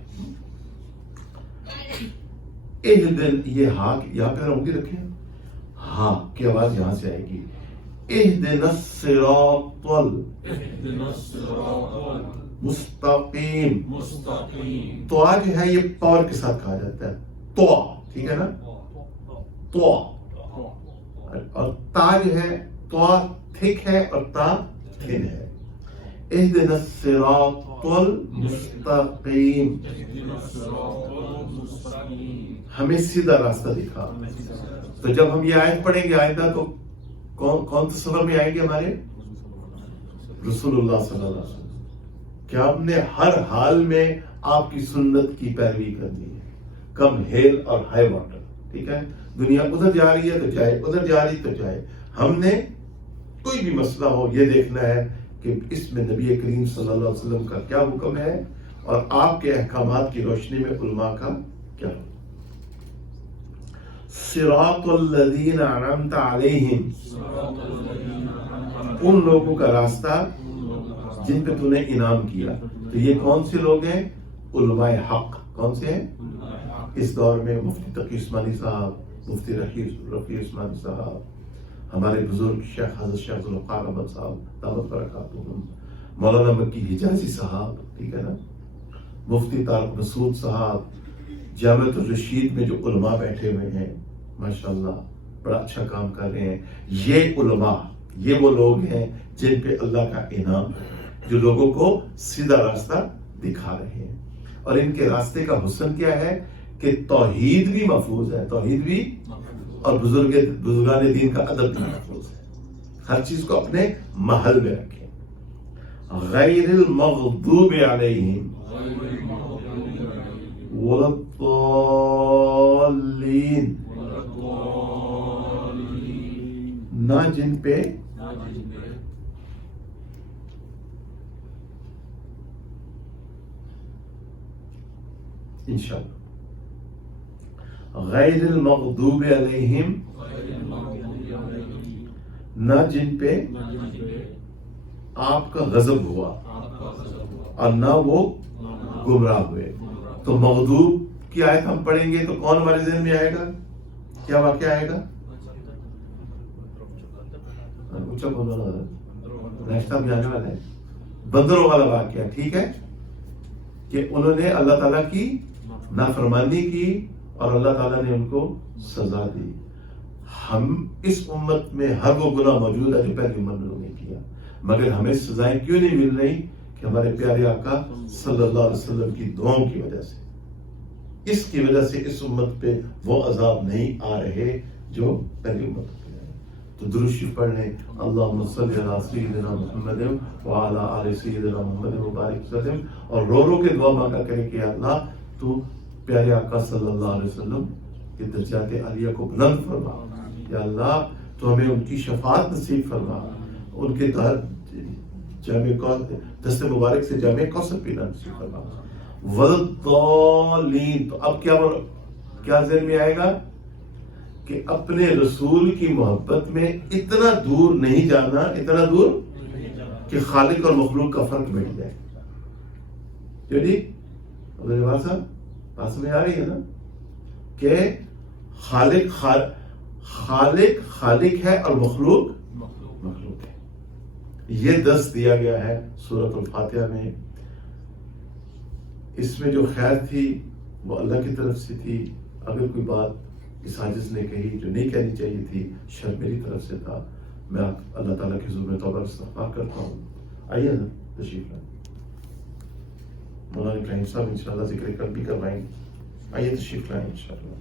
اہدن، یہ ہاں یہاں پہ رہوں گی رکھیں، ہاں کی آواز یہاں سے آئے گی. اہدنا الصراط مستقیم. تو جو ہے یہ پاور کے ساتھ کہا جاتا ہے. تو ٹھیک ہے نا، تو. اور تا جو ہے، تو تھک ہے اور تا تھن ہے. اہدنا الصراط المستقیم، ہمیں سیدھا راستہ دکھا. تو جب ہم یہ آیت پڑھیں گے آئندہ تو کون تصور میں آئیں گے؟ ہمارے رسول اللہ صلی اللہ علیہ وسلم. کہ ہم نے ہر حال میں آپ کی سنت کی پیروی کرنی ہے، کم ہیل اور ہائی واٹر. ٹھیک ہے، دنیا ادھر جا رہی ہے تو جائے، ادھر جا رہی تو جائے. ہم نے کوئی بھی مسئلہ ہو یہ دیکھنا ہے کہ اس میں نبی کریم صلی اللہ علیہ وسلم کا کیا حکم ہے اور آپ کے احکامات کی روشنی میں علماء کا کیا حکم. صراط الذین انعمت علیہم، ان لوگوں کا راستہ جن پہ تو نے انعام کیا. تو یہ کون سے لوگ ہیں؟ علماء حق. کون سے ہیں؟ اس دور میں مفتی تقی عثمانی صاحب، مفتی رفیع عثمانی صاحب، ہمارے بزرگ شیخ حضرت شیخ ذوالفقار احمد صاحب دعوت برکاتہم، مولانا مکی حجازی صاحب، ٹھیک ہے نا، مفتی طارق مسعود صاحب، جامعۃ الرشید میں جو علماء بیٹھے ہوئے ہیں ماشاءاللہ بڑا اچھا کام کر رہے ہیں. یہ علماء، یہ وہ لوگ ہیں جن پہ اللہ کا انعام، جو لوگوں کو سیدھا راستہ دکھا رہے ہیں. اور ان کے راستے کا حسن کیا ہے کہ توحید بھی محفوظ ہے، توحید بھی، اور بزرگان دین کا ادب بھی محفوظ ہے. ہر چیز کو اپنے محل میں رکھیں. غیر المغضوب علیہم والضالین، نہ جن پہ انشاءاللہ غیر المغضوب علیہم، نہ جن پہ آپ کا غضب ہوا اور نہ وہ گمراہ ہوئے. تو مغضوب کی آیت ہم پڑھیں گے تو کون ہمارے ذہن میں آئے گا؟ کیا واقعہ آئے گا؟ اچھا بولو نا، ناشتہ بھی آنے والا ہے. بندروں والا واقعہ، ٹھیک ہے، کہ انہوں نے اللہ تعالیٰ کی نافرمانی کی اور اللہ تعالیٰ نے ان کو سزا دی. ہم اس امت میں ہر وہ گناہ موجود ہے جو پہلی امت نے کیا، مگر ہمیں سزائیں کیوں نہیں مل رہی؟ کہ ہمارے پیارے آقا صلی اللہ علیہ وسلم کی دعاؤں کی وجہ سے. اس کی وجہ سے اس امت پہ وہ عذاب نہیں آ رہے جو پہلی امت پہ آئے. تو درود شریف پڑھ لیں. اللہم صلی علی سیدنا محمد وعلی آل سیدنا محمد وبارک وسلم، اور رو رو کے دعا مانگا کریں کہ اللہ تو پیارے آقا صلی اللہ علیہ وسلم کے درجات عالیہ کو بلند فرما. یا اللہ تو ہمیں ان کی شفاعت نصیب فرما، ان کے جامع دست مبارک سے جامع کوثر پینا نصیب فرما. والضالین، تو اب کیا ذہن میں آئے گا کہ اپنے رسول کی محبت میں اتنا دور نہیں جانا، اتنا دور کہ خالق اور مخلوق کا فرق مٹ جائے. جی بات سمجھ آ رہی ہے نا کہ خالق ہے اور مخلوق ہے. یہ درس دیا گیا ہے سورۃ الفاتحہ میں. اس میں جو خیر تھی وہ اللہ کی طرف سے تھی. اگر کوئی بات اس عاجز نے کہی جو نہیں کہنی چاہیے تھی، شر میری طرف سے تھا. میں اللہ تعالیٰ کے حضور میں توبہ استغفار کرتا ہوں. آئیے نا تشریف لائیں. مولانا کہیں صاحب انشاءاللہ ذکر کل بھی کروائیں گے. آئیے تشریف لائیں انشاءاللہ.